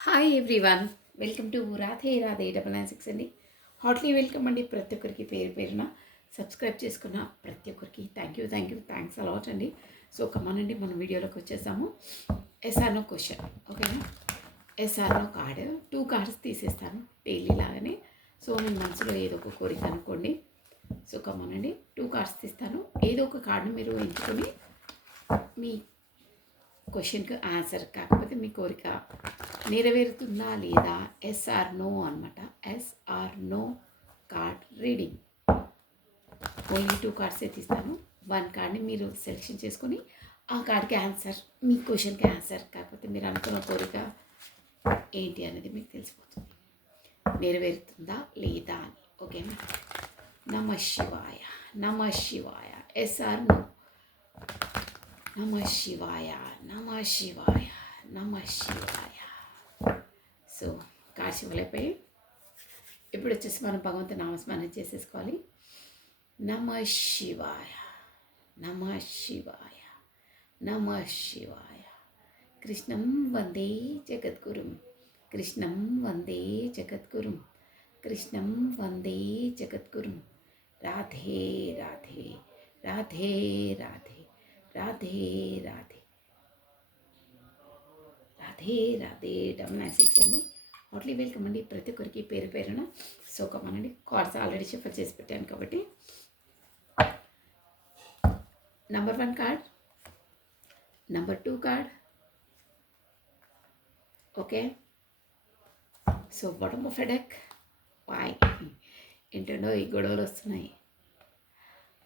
Hi everyone, welcome to Radhe Radhe 996 అండి. Hartley welcome అండి. ప్రతి ఒక్కరికి పేరు పేరున సబ్స్క్రైబ్ చేసుకున్న ప్రతి ఒక్కరికి థ్యాంక్స్ అలాట్ అండి. సో కమానండి, మనం వీడియోలోకి వచ్చేసాము. ఎస్ఆర్నో క్వశ్చన్, ఓకేనా? ఎస్ఆర్నో కార్డు 2 కార్డ్స్ తీసేస్తాను డైలీ లాగానే. సో మీ మనసులో ఏదో ఒక కోరిక అనుకోండి. సో కమానండి, 2 కార్డ్స్ తీస్తాను. ఏదో ఒక కార్డు మీరు ఎంచుకొని మీ క్వశ్చన్కి ఆన్సర్, కాకపోతే మీ కోరిక నెరవేరుతుందా లేదా, ఎస్ ఆర్ నో అనమాట. Yes or no card reading. Only 2 కార్డ్సే తీస్తాను. 1 కార్డ్ని మీరు సెలెక్షన్ చేసుకొని ఆ కార్డ్కి ఆన్సర్, మీ క్వశ్చన్కి ఆన్సర్, కాకపోతే మీరు అనుకున్న కోరిక ఏంటి అనేది మీకు తెలిసిపోతుంది, నెరవేరుతుందా లేదా అని. ఓకేనా? నమ శివాయ, నమ శివాయ. Yes or no. నమ శివాయ, నమ శివాయ, నమ శివాయ. సో కార్డ్స్ ఇవ్వలేకపోయి ఇప్పుడు వచ్చేసి మనం భగవంతుని నామస్మరణ చేసేసుకోవాలి. నమ శివాయ, నమ శివాయ, నమ శివాయ. కృష్ణం వందే జగద్గురుం, కృష్ణం వందే జగద్గురుం, కృష్ణం వందే జగద్గురుం. రాధే రాధే, రాధే రాధే, రాధే రాధే, రాధే రాధే. 996 అండి. హార్ట్లీ వెల్కమ్ అండి ప్రతి ఒక్కరికి పేరు పేరున. సో కమనండి, కార్డ్స్ ఆల్రెడీ షఫల్ చేసి పెట్టాను కాబట్టి number 1 card, number 2 card. Okay. So bottom of headache. వాయ్, ఏంటండో ఈ గొడవలు వస్తున్నాయి.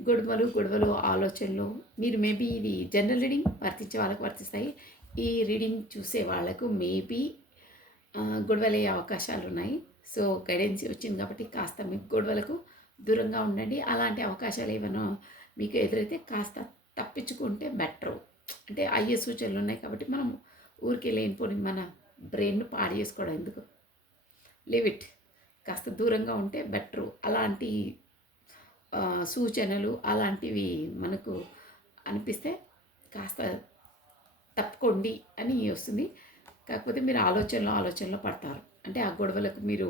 గొడవలు ఆలోచనలు. మీరు మేబీ ఇది జనరల్ రీడింగ్ వర్తించే వాళ్ళకు వర్తిస్తాయి. ఈ రీడింగ్ చూసే వాళ్ళకు మేబీ గొడవలయ్యే అవకాశాలు ఉన్నాయి. సో గైడెన్స్ వచ్చింది కాబట్టి కాస్త మీకు గొడవలకు దూరంగా ఉండండి. అలాంటి అవకాశాలు ఏమైనా మీకు ఎదురైతే కాస్త తప్పించుకుంటే బెటరు. అంటే అయ్యే సూచనలు ఉన్నాయి కాబట్టి మనం ఊరికే లేనిపోని మన బ్రెయిన్ పాడు చేసుకోవడం ఎందుకు, లివ్ కాస్త దూరంగా ఉంటే బెటరు. అలాంటి సూచనలు అలాంటివి మనకు అనిపిస్తే కాస్త తప్పుకోండి అని వస్తుంది. కాకపోతే మీరు ఆలోచనలో పడతారు. అంటే ఆ గొడవలకు మీరు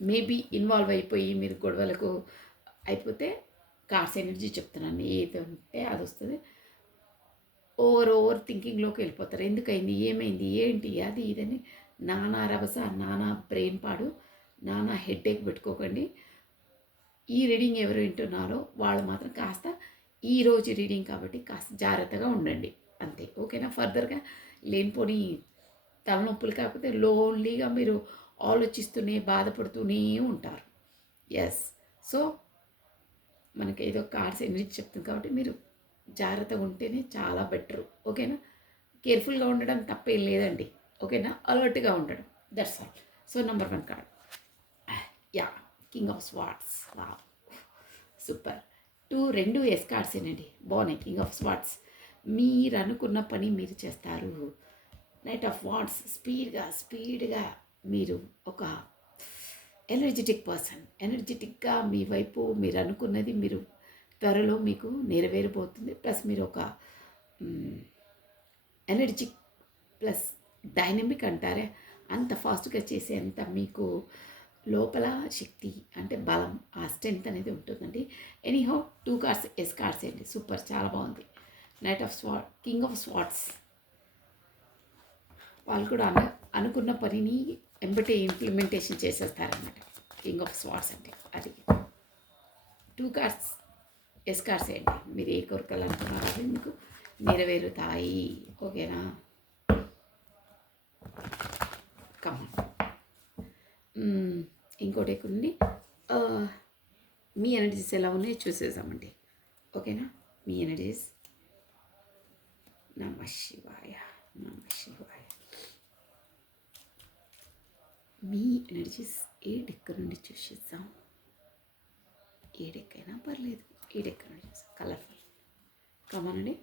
మేబీ ఇన్వాల్వ్ అయిపోయి మీరు గొడవలకు అయిపోతే కార్స్ ఎనర్జీ చెప్తున్నాను, ఏది ఉంటే అది వస్తుంది. ఓవర్ థింకింగ్లోకి వెళ్ళిపోతారు. ఎందుకైంది, ఏమైంది, ఏంటి, అది ఇదని నానా రభస, నానా బ్రెయిన్ పాడు, నానా హెడేక్ పెట్టుకోకండి. ఈ రీడింగ్ ఎవరు వింటున్నారో వాళ్ళు మాత్రం కాస్త ఈరోజు రీడింగ్ కాబట్టి కాస్త జాగ్రత్తగా ఉండండి అంతే. ఓకేనా? ఫర్దర్గా లేనిపోని తలనొప్పులు కాకపోతే లోన్లీగా మీరు ఆలోచిస్తూనే బాధపడుతూనే ఉంటారు. ఎస్. సో మనకి ఏదో కార్డ్స్ ఎనర్జీ చెప్తుంది కాబట్టి మీరు జాగ్రత్తగా ఉంటేనే చాలా బెటరు. ఓకేనా? కేర్ఫుల్గా ఉండడం తప్పేం లేదండి. ఓకేనా? అలర్ట్గా ఉండడం, that's all. So number 1 card, ya, king of swords. Wow, super. 2 ace cards ఏనండి, బాగున్నాయి. King of swords. మీరు అనుకున్న పని మీరు చేస్తారు. నైట్ ఆఫ్ వాండ్స్, స్పీడ్గా మీరు ఒక ఎనర్జెటిక్ పర్సన్. ఎనర్జెటిక్గా మీ వైపు మీరు అనుకున్నది మీరు త్వరలో మీకు నెరవేరిపోతుంది. ప్లస్ మీరు ఒక ఎనర్జిక్ ప్లస్ డైనమిక్ అంటారే, అంత ఫాస్ట్గా చేసేంత మీకు లోపల శక్తి, అంటే బలం, ఆ స్ట్రెంగ్త్ అనేది ఉంటుందండి. ఎనీహౌ 2 కార్డ్స్ ఎస్ కార్డ్స్ అండి, సూపర్, చాలా బాగుంది. Knight of sword, king of swords. వాళ్ళు కూడా అనుకున్న పనిని ఎంబటే ఇంప్లిమెంటేషన్ చేసేస్తారన్నమాట. కింగ్ ఆఫ్ స్వార్డ్స్ అంటే అది. 2 కార్డ్స్ ఎస్ కార్డ్స్ అండి. మీరు ఏ కోరికలు అనుకున్నారో అవి మీకు నెరవేరుతాయి. ఓకేనా? కమన్. ఇంకోటి ఎక్కుండి, మీ ఎనర్జీస్ ఎలా ఉన్నాయో చూసేసామండి. ఓకేనా? మీ ఎనర్జీస్. నమ శివాయ, నమ శివాయ. మీ ఎనర్జీస్ ఏ డెక్క నుండి చూసేద్దాం. ఏ డెక్ అయినా పర్లేదు, ఏ డెక్క నుండి చూసాం. కలర్ఫుల్. కమనండి,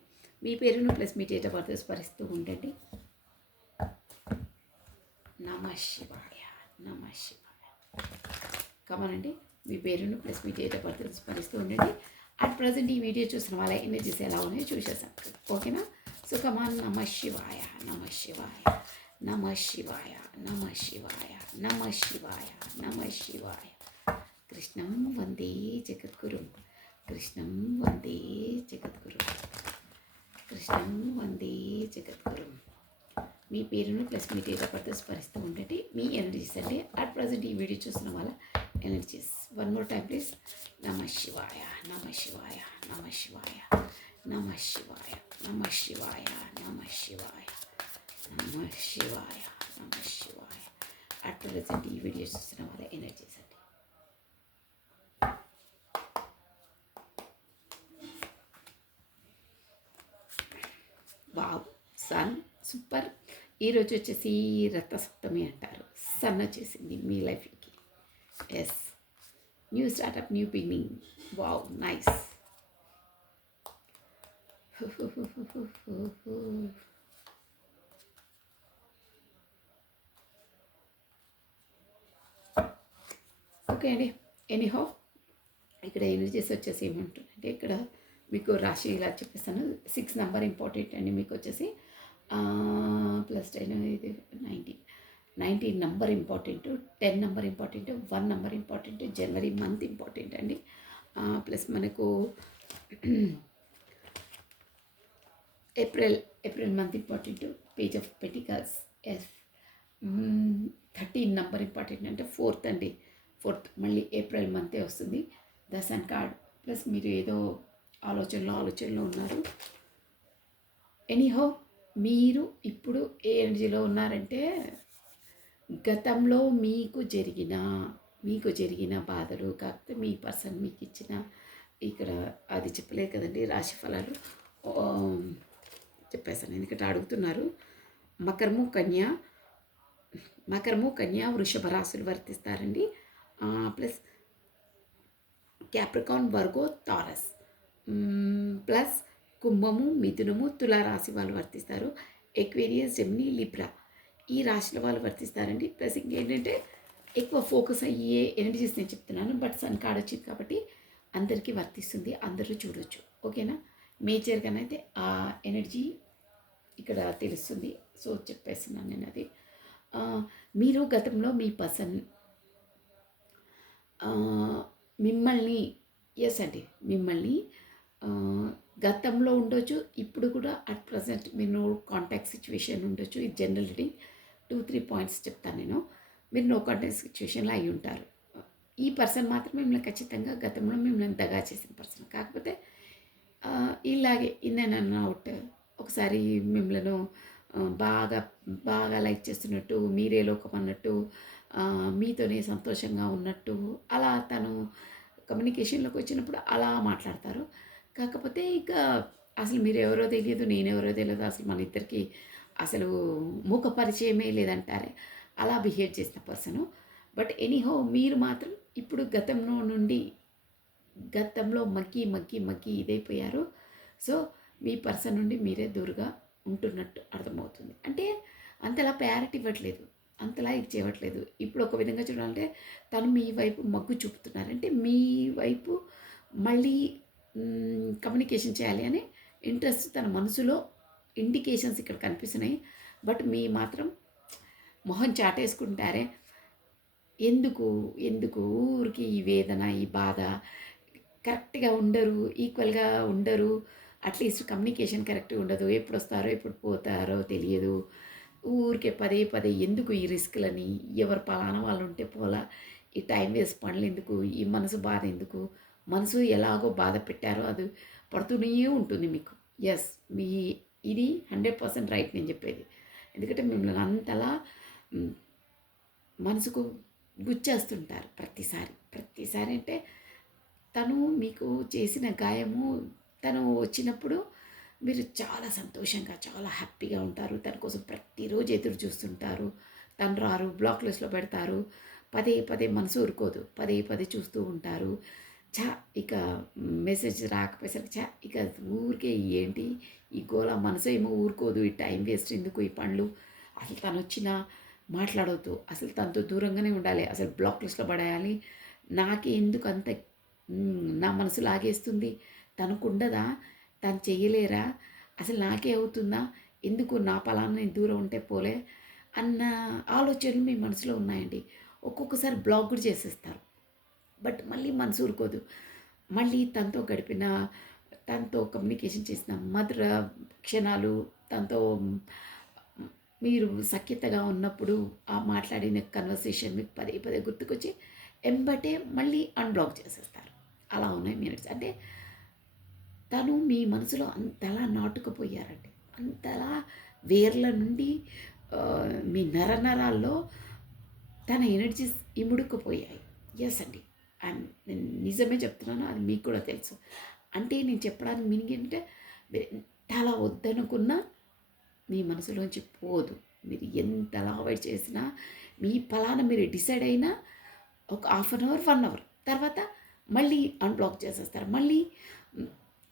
మీ పేరును plus me date of birth స్మరిస్తూ ఉండండి. నమ శివాయ, నమ శివాయ. కమనండి, మీ పేరును plus me date of birth స్మరిస్తూ ఉండండి. అట్ ప్రజెంట్ ఈ వీడియో చూసిన వాళ్ళ ఎనర్జీస్ ఎలా ఉన్నాయో చూసేసాం. ఓకేనా? సో కమాన్. నమ శివాయ, నమ శివాయ, నమ శివాయ, నమ శివాయ, నమ శివాయ, నమ శివాయ. కృష్ణం వందే జగద్గురు, కృష్ణం వందే జగద్గురు, కృష్ణం వందే జగద్గురు. మీ పేరును plus me date of birth స్మరిస్తూ ఉండండి. మీ ఎనర్జీస్ అంటే అట్ ప్రజెంట్ ఈ వీడియో చూసిన వాళ్ళ energies. One more time please. నమ శివాయ, నమ శివాయ, నమ శివాయ, నమ శివాయ, నమ శివాయ, నమ శివాయ, నమ శివాయ, నమ శివాయ. అట్ ప్రజెంట్ ఈ వీడియో చూసిన వాళ్ళ ఎనర్జీస్ అండి. Wow, sun super. ఈరోజు వచ్చేసి రథసప్తమి అంటారు. సన్ వచ్చేసింది మీ లైఫ్కి. Yes, new startup, new beginning. Wow, nice. Okay అండి, ఎనీహౌ ఇక్కడ ఎనర్జీస్ వచ్చేసి ఏమంటుందంటే, ఇక్కడ మీకు రాశి ఇలా చెప్పేస్తాను. 6 నెంబర్ ఇంపార్టెంట్ అండి. మీకు వచ్చేసి +10 ఇది 19 number important, 10 number important, 1 number important, జనవరి మంత్ ఇంపార్టెంట్ అండి. ప్లస్ మనకు April month important, page of పెటికల్స్. ఎస్, 13 నెంబర్ ఇంపార్టెంట్ అంటే 4th అండి. 4th మళ్ళీ ఏప్రిల్ మంతే వస్తుంది. The sun card. ప్లస్ మీరు ఏదో ఆలోచనలో ఉన్నారు. ఎనీహౌ మీరు ఇప్పుడు ఏ ఎనర్జీలో ఉన్నారంటే, గతంలో మీకు జరిగిన బాధలు, కాకపోతే మీ పర్సన్ మీకు ఇచ్చిన, ఇక్కడ అది చెప్పలేదు కదండి రాశి ఫలాలు చెప్పేసాను, ఎందుకంటే అడుగుతున్నారు. మకరము కన్య వృషభ రాశులు వర్తిస్తారండి. Plus Capricorn, Virgo, Taurus, plus కుంభము, మిథునము, తులారాశి వాళ్ళు వర్తిస్తారు. ఎక్వేరియస్, జెమిని, లిబ్రా ఈ రాశుల వాళ్ళు వర్తిస్తారండి. ప్లస్ ఇంకేంటంటే ఎక్కువ ఫోకస్ అయ్యే ఎనర్జీస్ నేను చెప్తున్నాను, బట్ సన్ కార్డ్ వచ్చింది కాబట్టి అందరికీ వర్తిస్తుంది, అందరూ చూడొచ్చు. ఓకేనా? మేజర్గానైతే ఆ ఎనర్జీ ఇక్కడ తెలుస్తుంది. సో చెప్పేస్తున్నాను నేను అది. మీరు గతంలో మీ పర్సన్ మిమ్మల్ని, ఎస్ అండి, మిమ్మల్ని గతంలో ఉండొచ్చు, ఇప్పుడు కూడా అట్ ప్రజెంట్ మీరు కాంటాక్ట్ సిచ్యువేషన్ ఉండొచ్చు. ఇది జనరల్ రీడింగ్. 2-3 పాయింట్స్ చెప్తాను నేను. మీరు నో కాంటాక్ట్ సిచ్యువేషన్లో అయి ఉంటారు. ఈ పర్సన్ మాత్రం మిమ్మల్ని ఖచ్చితంగా గతంలో మిమ్మల్ని దగా చేసిన పర్సన్. కాకపోతే ఇలాగే ఇన్ అండ్ అవుట్ ఒకసారి మిమ్మల్ని బాగా లైక్ చేస్తున్నట్టు, మీరే లోకం అన్నట్టు, మీతోనే సంతోషంగా ఉన్నట్టు, అలా తను కమ్యూనికేషన్లోకి వచ్చినప్పుడు అలా మాట్లాడతారు. కాకపోతే ఇక అసలు మీరు ఎవరో తెలియదు, నేనెవరో తెలియదు, అసలు మన ఇద్దరికి అసలు ముఖ పరిచయమే లేదంటారే, అలా బిహేవ్ చేసిన పర్సను. బట్ ఎనీహౌ మీరు మాత్రం ఇప్పుడు గతంలో మగ్గి ఇదైపోయారు. సో మీ పర్సన్ నుండి మీరే దూరంగా ఉంటున్నట్టు అర్థమవుతుంది. అంటే అంతలా ప్రయారిటీ ఇవ్వట్లేదు, అంతలా ఇచ్చేయట్లేదు. ఇప్పుడు ఒక విధంగా చూడాలంటే తను మీ వైపు మగ్గు చూపుతున్నారంటే మీ వైపు మళ్ళీ కమ్యూనికేషన్ చేయాలి అనే ఇంట్రెస్ట్ తన మనసులో ఇండికేషన్స్ ఇక్కడ కనిపిస్తున్నాయి. బట్ మీ మాత్రం మొహం చాటేసుకుంటారే, ఎందుకు ఊరికి ఈ వేదన, ఈ బాధ, కరెక్ట్గా ఉండరు, ఈక్వల్గా ఉండరు, అట్లీస్ట్ కమ్యూనికేషన్ కరెక్ట్గా ఉండదు, ఎప్పుడు వస్తారో ఎప్పుడు పోతారో తెలియదు, ఊరికే పదే ఎందుకు ఈ రిస్క్లని, ఎవరు పలానా వాళ్ళు ఉంటే పోలా, ఈ టైం వేస్ట్ పనులు ఎందుకు, ఈ మనసు బాధ ఎందుకు, మనసు ఎలాగో బాధ పెట్టారో అది పడుతూనే ఉంటుంది మీకు. ఎస్, ఇది 100% రైట్ నేను చెప్పేది. ఎందుకంటే మిమ్మల్ని అంతలా మనసుకు గుచ్చేస్తుంటారు ప్రతిసారి అంటే తను మీకు చేసిన గాయము, తను వచ్చినప్పుడు మీరు చాలా సంతోషంగా, చాలా హ్యాపీగా ఉంటారు. తన కోసం ప్రతిరోజు ఎదురు చూస్తుంటారు. తను రారు, బ్లాక్ లిస్ట్లో పెడతారు. పదే మనసు ఊరుకోదు, పదే చూస్తూ ఉంటారు. ఇక మెసేజ్ రాకపోయేసరికి ఇక ఊరికే ఏంటి ఈ గోల, మనసు ఏమో ఊరుకోదు, ఈ టైం వేస్ట్ ఎందుకు, ఈ పనులు, అసలు తను వచ్చినా మాట్లాడవద్దు, అసలు తనతో దూరంగానే ఉండాలి, అసలు బ్లాక్ లిస్ట్లో పడేయాలి, నాకే ఎందుకు అంత నా మనసు లాగేస్తుంది, తనకుండదా, తను చెయ్యలేరా, అసలు నాకే అవుతుందా, ఎందుకు నా పలానా నేను దూరం ఉంటే పోలే, అన్న ఆలోచనలు మీ మనసులో ఉన్నాయండి. ఒక్కొక్కసారి బ్లాక్ కూడా చేసేస్తారు. బట్ మళ్ళీ మనసు ఊరుకోదు. మళ్ళీ తనతో కమ్యూనికేషన్ చేసిన మధుర క్షణాలు, తనతో మీరు సఖ్యతగా ఉన్నప్పుడు ఆ మాట్లాడిన కన్వర్సేషన్ మీకు పదే పదే గుర్తుకొచ్చి ఎంబటే మళ్ళీ అన్‌బ్లాక్ చేసేస్తారు. అలా ఉన్నాయి మినిట్స్. అంటే తను మీ మనసులో అంతలా నాటుకుపోయారండి. అంతలా వేర్ల నుండి మీ నరనరాల్లో తన ఎనర్జీస్ ఇముడుకుపోయాయి. యెస్ అండి. నేను నిజమే చెప్తున్నాను. అది మీకు కూడా తెలుసు. అంటే నేను చెప్పడానికి మీనింగ్ ఏంటంటే మీరు ఎంతలా వద్దనుకున్నా మీ మనసులోంచి పోదు. మీరు ఎంతలా అవాయిడ్ చేసినా మీ పలానా మీరు డిసైడ్ అయినా ఒక హాఫ్ అన్ అవర్, 1 అవర్ తర్వాత మళ్ళీ అన్‌బ్లాక్ చేసేస్తారు. మళ్ళీ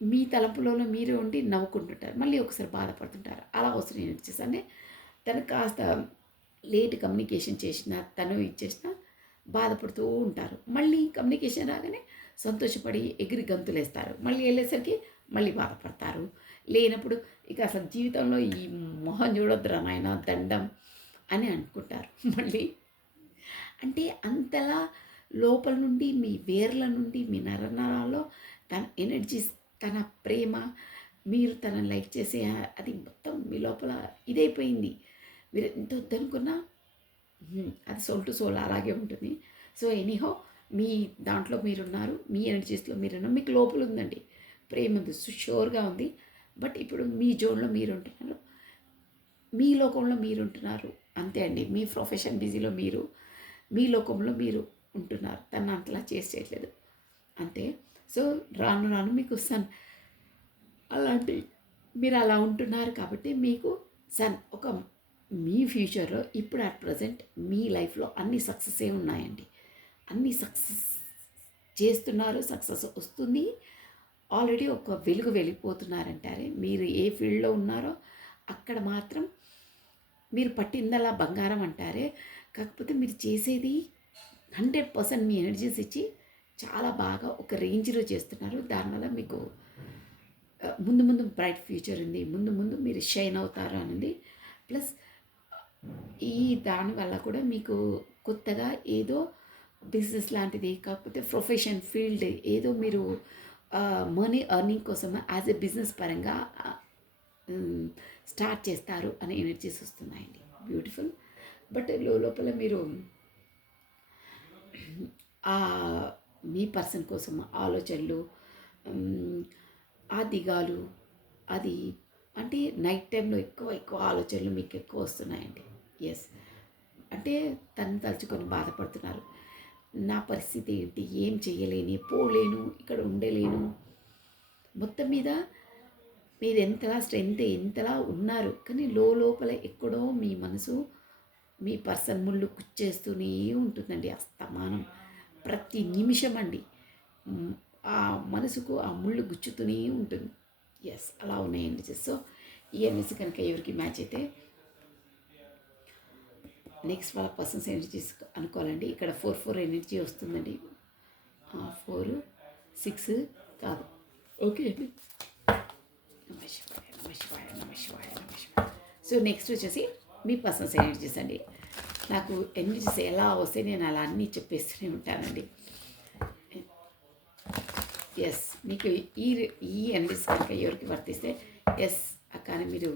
మీ తలంపులలో మీరే ఉండి నవ్వుకుంటుంటారు. మళ్ళీ ఒకసారి బాధపడుతుంటారు. అలా వస్తున్నాయి ఎనర్జీస్. అంటే తను కాస్త లేట్ కమ్యూనికేషన్ చేసినా, తను ఇచ్చేసినా బాధపడుతూ ఉంటారు. మళ్ళీ కమ్యూనికేషన్ రాగానే సంతోషపడి ఎగిరి గంతులేస్తారు. మళ్ళీ వెళ్ళేసరికి మళ్ళీ బాధపడతారు. లేనప్పుడు ఇక అసలు జీవితంలో ఈ మొహం చూడొద్దురా నాయనా దండం అని అనుకుంటారు. మళ్ళీ అంటే అంతలా లోపల నుండి మీ వేర్ల నుండి మీ నరనరాల్లో తన ఎనర్జీస్, తన ప్రేమ, మీరు తనని లైక్ చేసే అది మొత్తం మీ లోపల ఇదైపోయింది. మీరు ఎంత వద్దనుకున్నా అది సోల్ టు సోల్ అలాగే ఉంటుంది. సో ఎనీహౌ మీ దాంట్లో మీరున్నారు. మీ ఎనర్జీస్‌లో మీరున్నారు. మీకు లోపల ఉందండి. ప్రేమ ఉంది. షూర్‌గా ఉంది. బట్ ఇప్పుడు మీ జోన్‌లో మీరుంటున్నారు. మీ లోకంలో మీరుంటున్నారు. అంతే అండి. మీ ప్రొఫెషన్ బిజీలో మీరు, మీ లోకంలో మీరు ఉంటున్నారు. తనని అంతలా చేయట్లేదు. అంతే. సో రాను రాను మీకు అలాంటి మీరు అలా ఉంటున్నారు కాబట్టి మీకు ఒక మీ ఫ్యూచర్‌లో ఇప్పుడు అట్ ప్రెజెంట్ మీ లైఫ్‌లో అన్ని సక్సెసే ఉన్నాయండి. అన్ని సక్సెస్ చేస్తున్నారు. సక్సెస్ వస్తుంది. ఆల్రెడీ ఒక వెలుగు వెళ్ళిపోతున్నారంటారే. మీరు ఏ ఫీల్డ్‌లో ఉన్నారో అక్కడ మాత్రం మీరు పట్టిందల్లా బంగారం అంటారే. కాకపోతే మీరు చేసేది 100% మీ ఎనర్జీస్ ఇచ్చి చాలా బాగా ఒక రేంజ్‌లో చేస్తున్నారు. దానివల్ల మీకు ముందు ముందు బ్రైట్ ఫ్యూచర్ ఉంది. ముందు ముందు మీరు షైన్ అవుతారు అనండి. ప్లస్ ఈ దానివల్ల కూడా మీకు కొత్తగా ఏదో బిజినెస్ లాంటిది కాకపోతే ప్రొఫెషన్ ఫీల్డ్ ఏదో మీరు మనీ ఎర్నింగ్ కోసం యాజ్ ఎ బిజినెస్ పరంగా స్టార్ట్ చేస్తారు అనే ఎనర్జీస్ వస్తున్నాయండి. బ్యూటిఫుల్. బట్ లోపల మీరు మీ పర్సన్ కోసం ఆలోచనలు, ఆ దిగాలు, అది అంటే నైట్ టైంలో ఎక్కువ ఆలోచనలు మీకు ఎక్కువ వస్తున్నాయండి. ఎస్. అంటే తను తలుచుకొని బాధపడుతున్నారు. నా పరిస్థితి ఏంటి? ఏం చేయలేని, పోలేను, ఇక్కడ ఉండలేను. మొత్తం మీద మీరు ఎంతలా ఉన్నారు. కానీ లోపల ఎక్కడో మీ మనసు మీ పర్సన్ ముళ్ళు గుచ్చేస్తూనే ఉంటుందండి అస్తమానం. ప్రతి నిమిషం అండి. ఆ మనసుకు ఆ ముళ్ళు గుచ్చుతూనే ఉంటుంది. ఎస్. అలా ఉన్నాయండి. సో ఈ ఎనర్జీ కనుక ఎవరికి మ్యాచ్ అయితే నెక్స్ట్ వాళ్ళ పర్సన్స్ ఎనర్జీస్ అనుకోవాలండి. ఇక్కడ 4 ఎనర్జీ వస్తుందండి. 4, 6 కాదు. ఓకే అండి. నమ శివాయ, నమ శివాయ, నమ శివాయ, నమ శివాయ. సో నెక్స్ట్ వచ్చేసి మీ పర్సన్స్ ఎనర్జీస్ అండి. నాకు ఎనర్జీస్ ఎలా వస్తే నేను అలా అన్నీ చెప్పేస్తూనే ఉంటానండి. ఎస్. మీకు ఈ ఎనర్జీస్ కనుక ఎవరికి వర్తిస్తే ఎస్ కానీ మీరు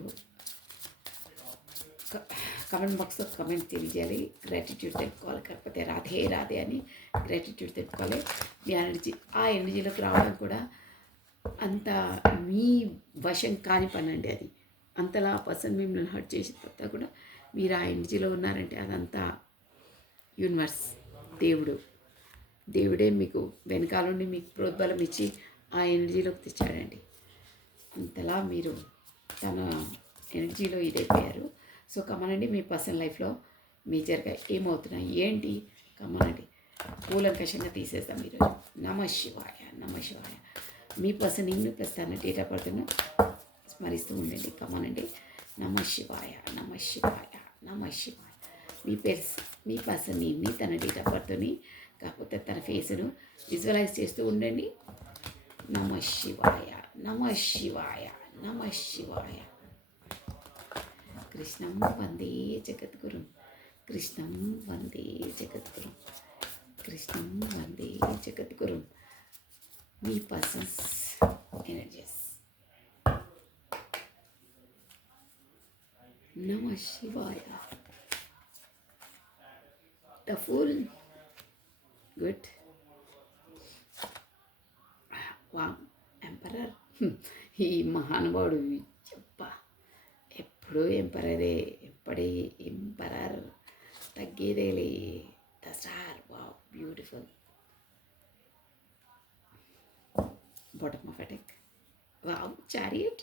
కమెంట్ బాక్స్లో కమెంట్ తెలియజేయాలి. గ్రాటిట్యూడ్ తెలుపుకోవాలి. కాకపోతే రాధే అని గ్రాటిట్యూడ్ తెలుపుకోవాలి. మీ ఎనర్జీ ఆ ఎనర్జీలోకి రావడం కూడా అంత మీ వశం కాని పని అండి. అది అంతలా పర్సన్ మిమ్మల్ని హర్ట్ చేసిన తర్వాత కూడా మీరు ఆ ఎనర్జీలో ఉన్నారంటే అదంతా యూనివర్స్, దేవుడే మీకు వెనకాల నుండి మీకు ప్రోద్బలం ఇచ్చి ఆ ఎనర్జీలోకి తెచ్చాడండి. అంతలా మీరు తన ఎనర్జీలో ఇదైపోయారు. సో కమనండి మీ పర్సనల్ లైఫ్లో మేజర్గా ఏమవుతున్నాయి ఏంటి కమనండి కూలంకషంగా తీసేస్తాం ఈరోజు. నమ శివాయ, నమ శివాయ. మీ పర్సన్ ఇన్ని ప్రస్తుతాన్ని డేట్ ఆఫ్ బర్త్ను స్మరిస్తూ ఉండండి. కమనండి. నమ శివాయ, నమ శివాయ, నమ శివాయ. మీ పర్సన్ నేమ్ని తన డేట్ ఆఫ్ బర్త్ని కాకపోతే తన ఫేస్ను విజువలైజ్ చేస్తూ ఉండండి. నమ శివాయ, నమ శివాయ, నమ శివాయ. కృష్ణం వందే జగద్గురుం, కృష్ణం వందే జగద్గురుం, కృష్ణం వందే జగద్గురుం. మీ పర్సన్స్ ఎనర్జీస్. నమ శివాయ. The full good. వా ఎంపరర్. ఈ మహానుభావుడు చెప్ప ఎప్పుడూ ఎంపరరే, ఎప్పటి ఎంపరర్ తగ్గేదేలే. The star. Wow, beautiful. Bottom of attack. Wow, chariot.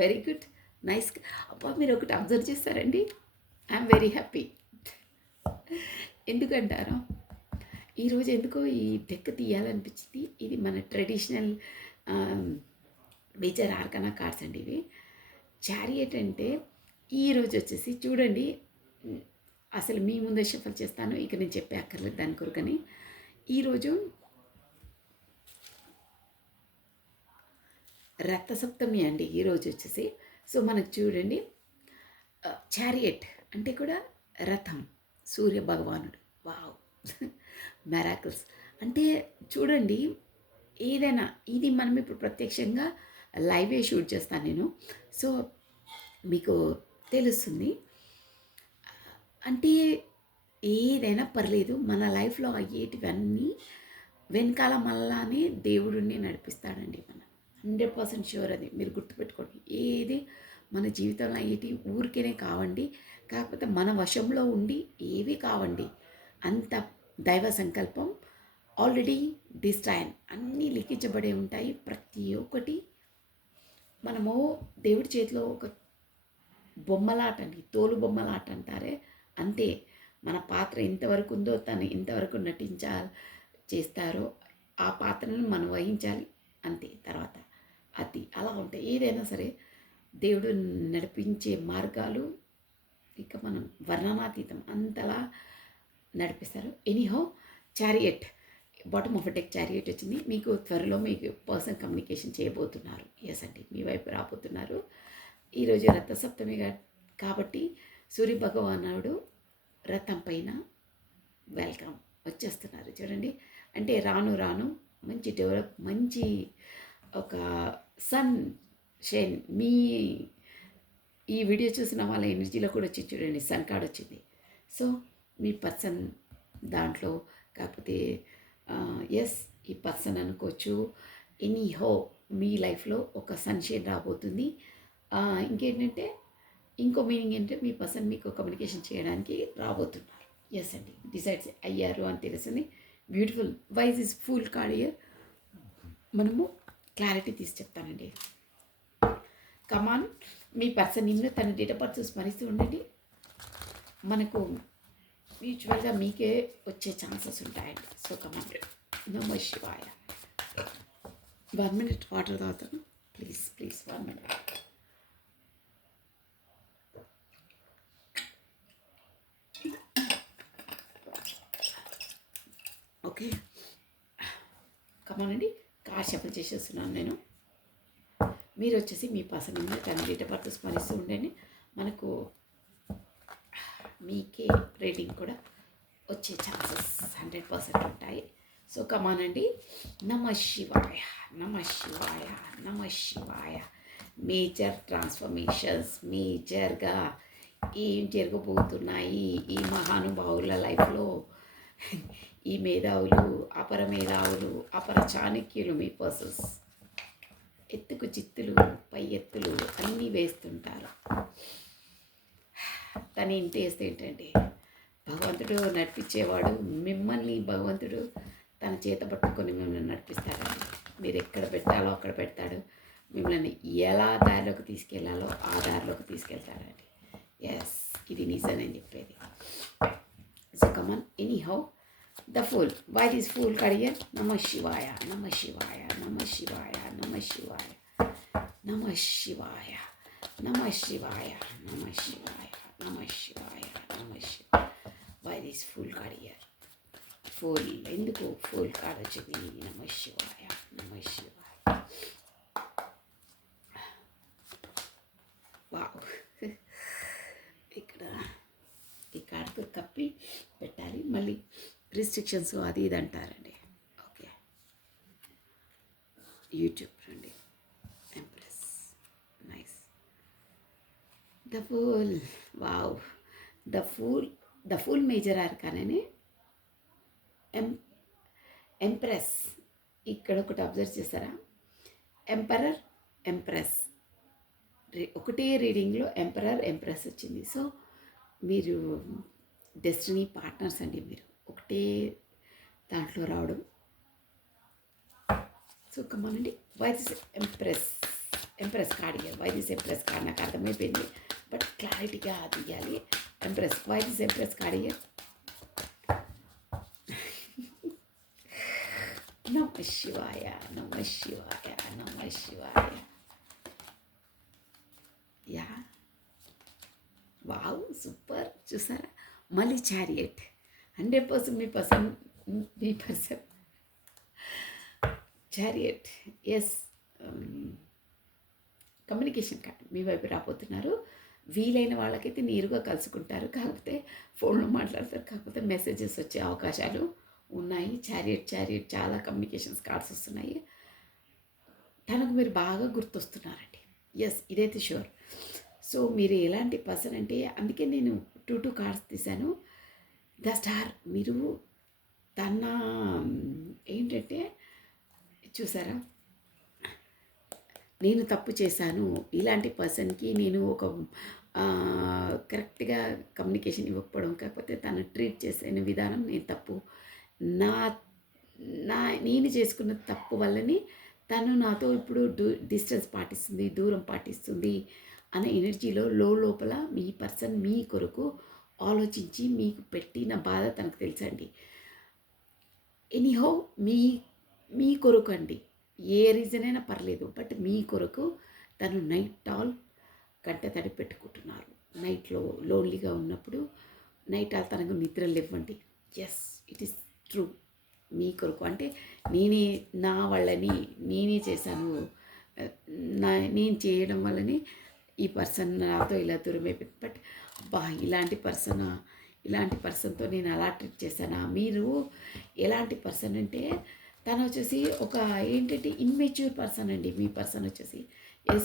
Very good, nice. అబ్బా, మీరు ఒకటి అబ్జర్వ్ చేస్తారండి, ఐఎమ్ వెరీ హ్యాపీ. ఎందుకంటారా, ఈరోజు ఎందుకో ఈ డెక్ తీయాలనిపించింది. ఇది మన ట్రెడిషనల్ మేజర్ ఆర్కనా కార్డ్స్ అండి ఇవి. చారియట్ అంటే ఈరోజు వచ్చేసి చూడండి, అసలు మీ ముందే షఫల్ చేస్తాను, ఇక నేను చెప్పే అక్కర్లేదు దాని కొరకని. ఈరోజు రథసప్తమి అండి ఈరోజు వచ్చేసి. సో మనకు చూడండి, చారియట్ అంటే కూడా రథం, సూర్య భగవానుడు. Wow, miracles. అంటే చూడండి, ఏదైనా ఇది మనం ఇప్పుడు ప్రత్యక్షంగా లైవే షూట్ చేస్తాను నేను, సో మీకు తెలుస్తుంది. అంటే ఏదైనా పర్లేదు, మన లైఫ్లో అయ్యేటివన్నీ వెనకాల మళ్ళానే దేవుడిని నడిపిస్తాడండి. మన 100% షూర్, అది మీరు గుర్తుపెట్టుకోండి. ఏది మన జీవితంలో అయ్యేటి ఊరికేనే కావండి, కాకపోతే మన వశంలో ఉండి ఏవి కావండి. అంత దైవ సంకల్పం ఆల్రెడీ డిస్టైన్ అన్నీ లిఖించబడి ఉంటాయి. ప్రతి ఒక్కటి మనము దేవుడి చేతిలో ఒక బొమ్మలాట అండి, తోలు బొమ్మలాట అంటారే, అంతే. మన పాత్ర ఎంతవరకు ఉందో తను ఎంతవరకు చేస్తారో ఆ పాత్రను మనం వహించాలి, అంతే. తర్వాత అది అలా ఉంటాయి. ఏదైనా సరే దేవుడు నడిపించే మార్గాలు ఇక మనం వర్ణనాతీతం, అంతలా నడిపిస్తారు. Anyhow, chariot, bottom of deck chariot వచ్చింది. మీకు త్వరలో మీకు పర్సనల్ కమ్యూనికేషన్ చేయబోతున్నారు. ఎస్ అండి, మీ వైపు రాబోతున్నారు. ఈరోజు రథసప్తమి కాబట్టి సూర్య భగవానుడు రథం పైన వెల్కమ్ వచ్చేస్తున్నారు. చూడండి, అంటే రాను రాను మంచి డెవలప్, మంచి ఒక సన్ షైన్. మీ ఈ వీడియో చూసిన వాళ్ళ ఎనర్జీలో కూడా వచ్చి చూడండి, సన్ కార్డ్ వచ్చింది. సో మీ పర్సన్ దాంట్లో, కాకపోతే ఎస్ ఈ పర్సన్ అనుకోవచ్చు. ఎనీహో మీ లైఫ్లో ఒక సన్షైన్ రాబోతుంది. ఇంకేంటంటే ఇంకో మీనింగ్ ఏంటంటే మీ పర్సన్ మీకు కమ్యూనికేషన్ చేయడానికి రాబోతున్నారు. ఎస్ అండి, డిసైడ్ అయ్యారు అని తెలిసింది. Beautiful. Wise is full card year. మనము క్లారిటీ తీసి చెప్తానండి. కమాన్, మీ పర్సన్ నిన్న తన డేట్ ఆఫ్ బర్త్ స్మరిస్తూ ఉండండి. మనకు మ్యూచువల్గా మీకే వచ్చే ఛాన్సెస్ ఉంటాయండి. సో కమాన్. నమో శివాయ. 1 minute వాటర్ తాగుతాను, ప్లీజ్ ప్లీజ్. 1 minute. ఓకే, కమాన్ అండి. కార్ షఫల్ చేసేస్తున్నాను నేను. మీరు వచ్చేసి మీ పర్సన్ మీద తన డేట్ ఆఫ్ బర్త్ స్మరిస్తూ ఉండండి. మనకు మీకే రేటింగ్ కూడా వచ్చే ఛాన్సెస్ 100% ఉంటాయి. సో కమాన్ అండి. నమ శివాయ, నమ శివాయ, నమ శివాయ. మేజర్ ట్రాన్స్ఫర్మేషన్స్, మేజర్గా ఏం జరగబోతున్నాయి ఈ మహానుభావుల లైఫ్లో. ఈ మేధావులు, అపర మేధావులు, అపర చాణక్యులు మీ పర్సన్స్ ఎత్తుకు చిత్తులు, పై ఎత్తులు అన్నీ వేస్తుంటారు. తను ఇంటి వేస్తే ఏంటంటే భగవంతుడు నడిపించేవాడు. మిమ్మల్ని భగవంతుడు తన చేత పట్టుకొని మిమ్మల్ని నడిపిస్తాడండి. మీరు ఎక్కడ పెట్టాలో అక్కడ పెడతాడు. మిమ్మల్ని ఎలా దారిలోకి తీసుకెళ్లాలో ఆ దారిలోకి తీసుకెళ్తాడండి. ఎస్, ఇది నిజం అని చెప్పేది. So come on. Anyhow, the fool. Why this fool career? నమ శివాయ, నమ శివాయ, నమ శివాయ, నమ శివాయ, నమ శివాయ, నమ శివాయ, నమ శివాయ, నమ శివాయ, నమ శివాయ. Why this fool career? Fool ఎందుకు ఫుల్ కార్డ్ వచ్చింది? నమ శివాయ, నమ శివాయ. వావ్, చెప్పి పెట్టాలి. మళ్ళీ రిస్ట్రిక్షన్స్ అది ఇది అంటారండి. ఓకే, యూట్యూబ్ రండి. Empress, nice. The fool, wow. The fool major ఆర్కానని ఎం ఎంప్రెస్. ఇక్కడ ఒకటి అబ్జర్వ్ చేస్తారా, ఎంపరర్, ఎంప్రెస్. ఒకటే రీడింగ్లో ఎంపరర్, ఎంప్రెస్ వచ్చింది. సో మీరు డెస్టినీ పార్ట్నర్స్ అండి. మీరు ఒకటే దాంట్లో రావడం. సో కమానండి, వై దిస్ ఎంప్రెస్ కార్డ్ ఇయ్యాలి. వై దిస్ ఎంప్రెస్ కార్డ్ నాకు అర్థమైపోయింది, బట్ క్లారిటీగా తీయాలి. Empress, why this empress card ఇయ్యాలి. నమ శివాయ, నమ శివాయ, నమ శివాయ. Yeah, wow, super. చూసారా, మళ్ళీ చారియట్. 100% మీ person chariot. Yes, communication card మీ వైపు రాబోతున్నారు. వీలైన వాళ్ళకైతే నేరుగా కలుసుకుంటారు, కాకపోతే ఫోన్లో మాట్లాడతారు, కాకపోతే మెసేజెస్ వచ్చే అవకాశాలు ఉన్నాయి. చారియట్ చాలా కమ్యూనికేషన్స్ కార్డ్స్ వస్తున్నాయి. తనకు మీరు బాగా గుర్తొస్తున్నారండి. ఎస్, ఇదైతే షూర్. సో మీరు ఎలాంటి పర్సన్ అంటే, అందుకే నేను 2 కార్డ్స్ తీశాను. The star. మీరు తన ఏంటంటే, చూసారా, నేను తప్పు చేశాను, ఇలాంటి పర్సన్కి నేను ఒక కరెక్ట్గా కమ్యూనికేషన్ ఇవ్వకపోవడం, కాకపోతే తను ట్రీట్ చేసిన విధానం నేను తప్పు, నా నా నేను చేసుకున్న తప్పు వల్లని తను నాతో ఇప్పుడు డిస్టెన్స్ పాటిస్తుంది, దూరం పాటిస్తుంది అనే ఎనర్జీలో లోపల మీ పర్సన్ మీ కొరకు ఆలోచించి మీకు పెట్టిన బాధ తనకు తెలుసండి. ఎనీహౌ మీ కొరకు అండి, ఏ రీజన్ అయినా పర్లేదు, బట్ మీ కొరకు తను నైట్ ఆల్ కంట తడి పెట్టుకుంటున్నారు. నైట్లో లోన్లీగా ఉన్నప్పుడు నైట్ ఆల్ తనకు నిద్రలు ఇవ్వండి. Yes, it is true. మీ కొరకు అంటే నా వల్లని నేనే చేశాను, నేను చేయడం వల్లని ఈ పర్సన్ నాతో ఇలా దూరం అయిపోయింది. బట్ అబ్బా, ఇలాంటి పర్సన్తో నేను అలా ట్రీట్ చేశానా. మీరు ఎలాంటి పర్సన్ అంటే, తను వచ్చేసి ఒక ఏంటంటే ఇన్మెచ్యూర్ పర్సన్ అండి. మీ పర్సన్ వచ్చేసి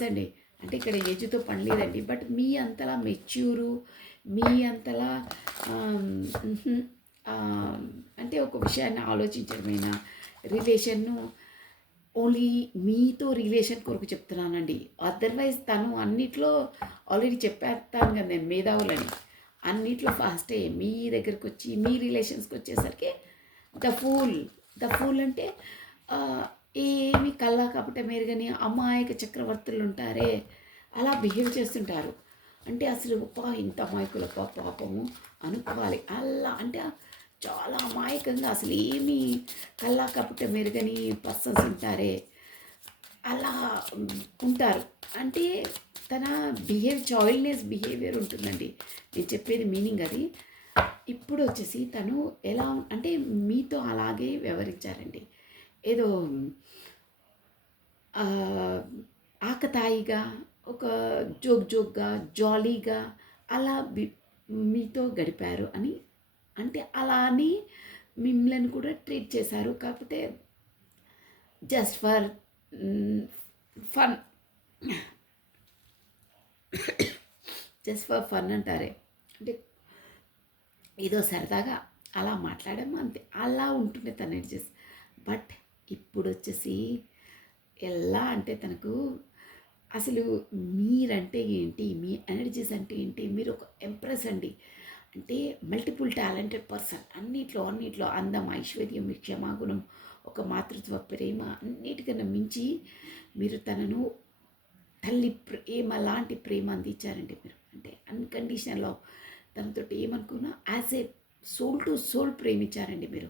అండి, అంటే ఇక్కడ ఏజ్తో పని లేదండి, బట్ మీ అంతలా మెచ్యూరు, మీ అంతలా అంటే ఒక విషయాన్ని ఆలోచించడమైనా, రిలేషన్ను ఓన్లీ మీతో రిలేషన్ కొరకు చెప్తున్నానండి. అదర్వైజ్ తను అన్నిట్లో ఆల్రెడీ చెప్పేస్తాను కదా నేను, మేధావులని అన్నిట్లో ఫాస్టే. మీ దగ్గరకు వచ్చి మీ రిలేషన్స్కి వచ్చేసరికి ద ఫూల్ అంటే ఏమి కల్లా కాబట్టి మీరు కానీ అమాయక చక్రవర్తులు ఉంటారే, అలా బిహేవ్ చేస్తుంటారు. అంటే అసలు ఇంత అమాయకులప్ప పాపము అనుకోవాలి. అలా అంటే చాలా అమాయకంగా అసలు ఏమి కల్లా కపట మెరుగని పర్సన్స్ ఉంటారే, అలా ఉంటారు. అంటే తన చైల్డ్నెస్ బిహేవియర్ ఉంటుందండి. నేను చెప్పేది మీనింగ్ అది. ఇప్పుడు వచ్చేసి తను ఎలా అంటే మీతో అలాగే వ్యవహరించారండి. ఏదో ఆకతాయిగా, ఒక జోక్గా, జాలీగా అలా మీతో గడిపారు అని. అంటే అలా అని మిమ్మల్ని కూడా ట్రీట్ చేశారు, కాకపోతే జస్ట్ ఫర్ ఫన్ అంటారే, అంటే ఏదో సరదాగా అలా మాట్లాడాము అంతే, అలా ఉంటుండే తన ఎనర్జీస్. బట్ ఇప్పుడు వచ్చేసి ఎలా అంటే తనకు అసలు మీరంటే ఏంటి, మీ ఎనర్జీస్ అంటే ఏంటి, మీరు ఒక ఎంప్రెస్ అండి. అంటే మల్టిపుల్ టాలెంటెడ్ పర్సన్, అన్నిట్లో అందం, ఐశ్వర్యం, క్షమాగుణం, ఒక మాతృత్వ ప్రేమ, అన్నిటికన్నా మించి మీరు తనను తల్లి ప్రేమ లాంటి ప్రేమ అందించారండి మీరు. అంటే అన్కండిషనల్ లవ్. తనతో ఏమనుకున్నా as a soul to soul ప్రేమించారండి మీరు.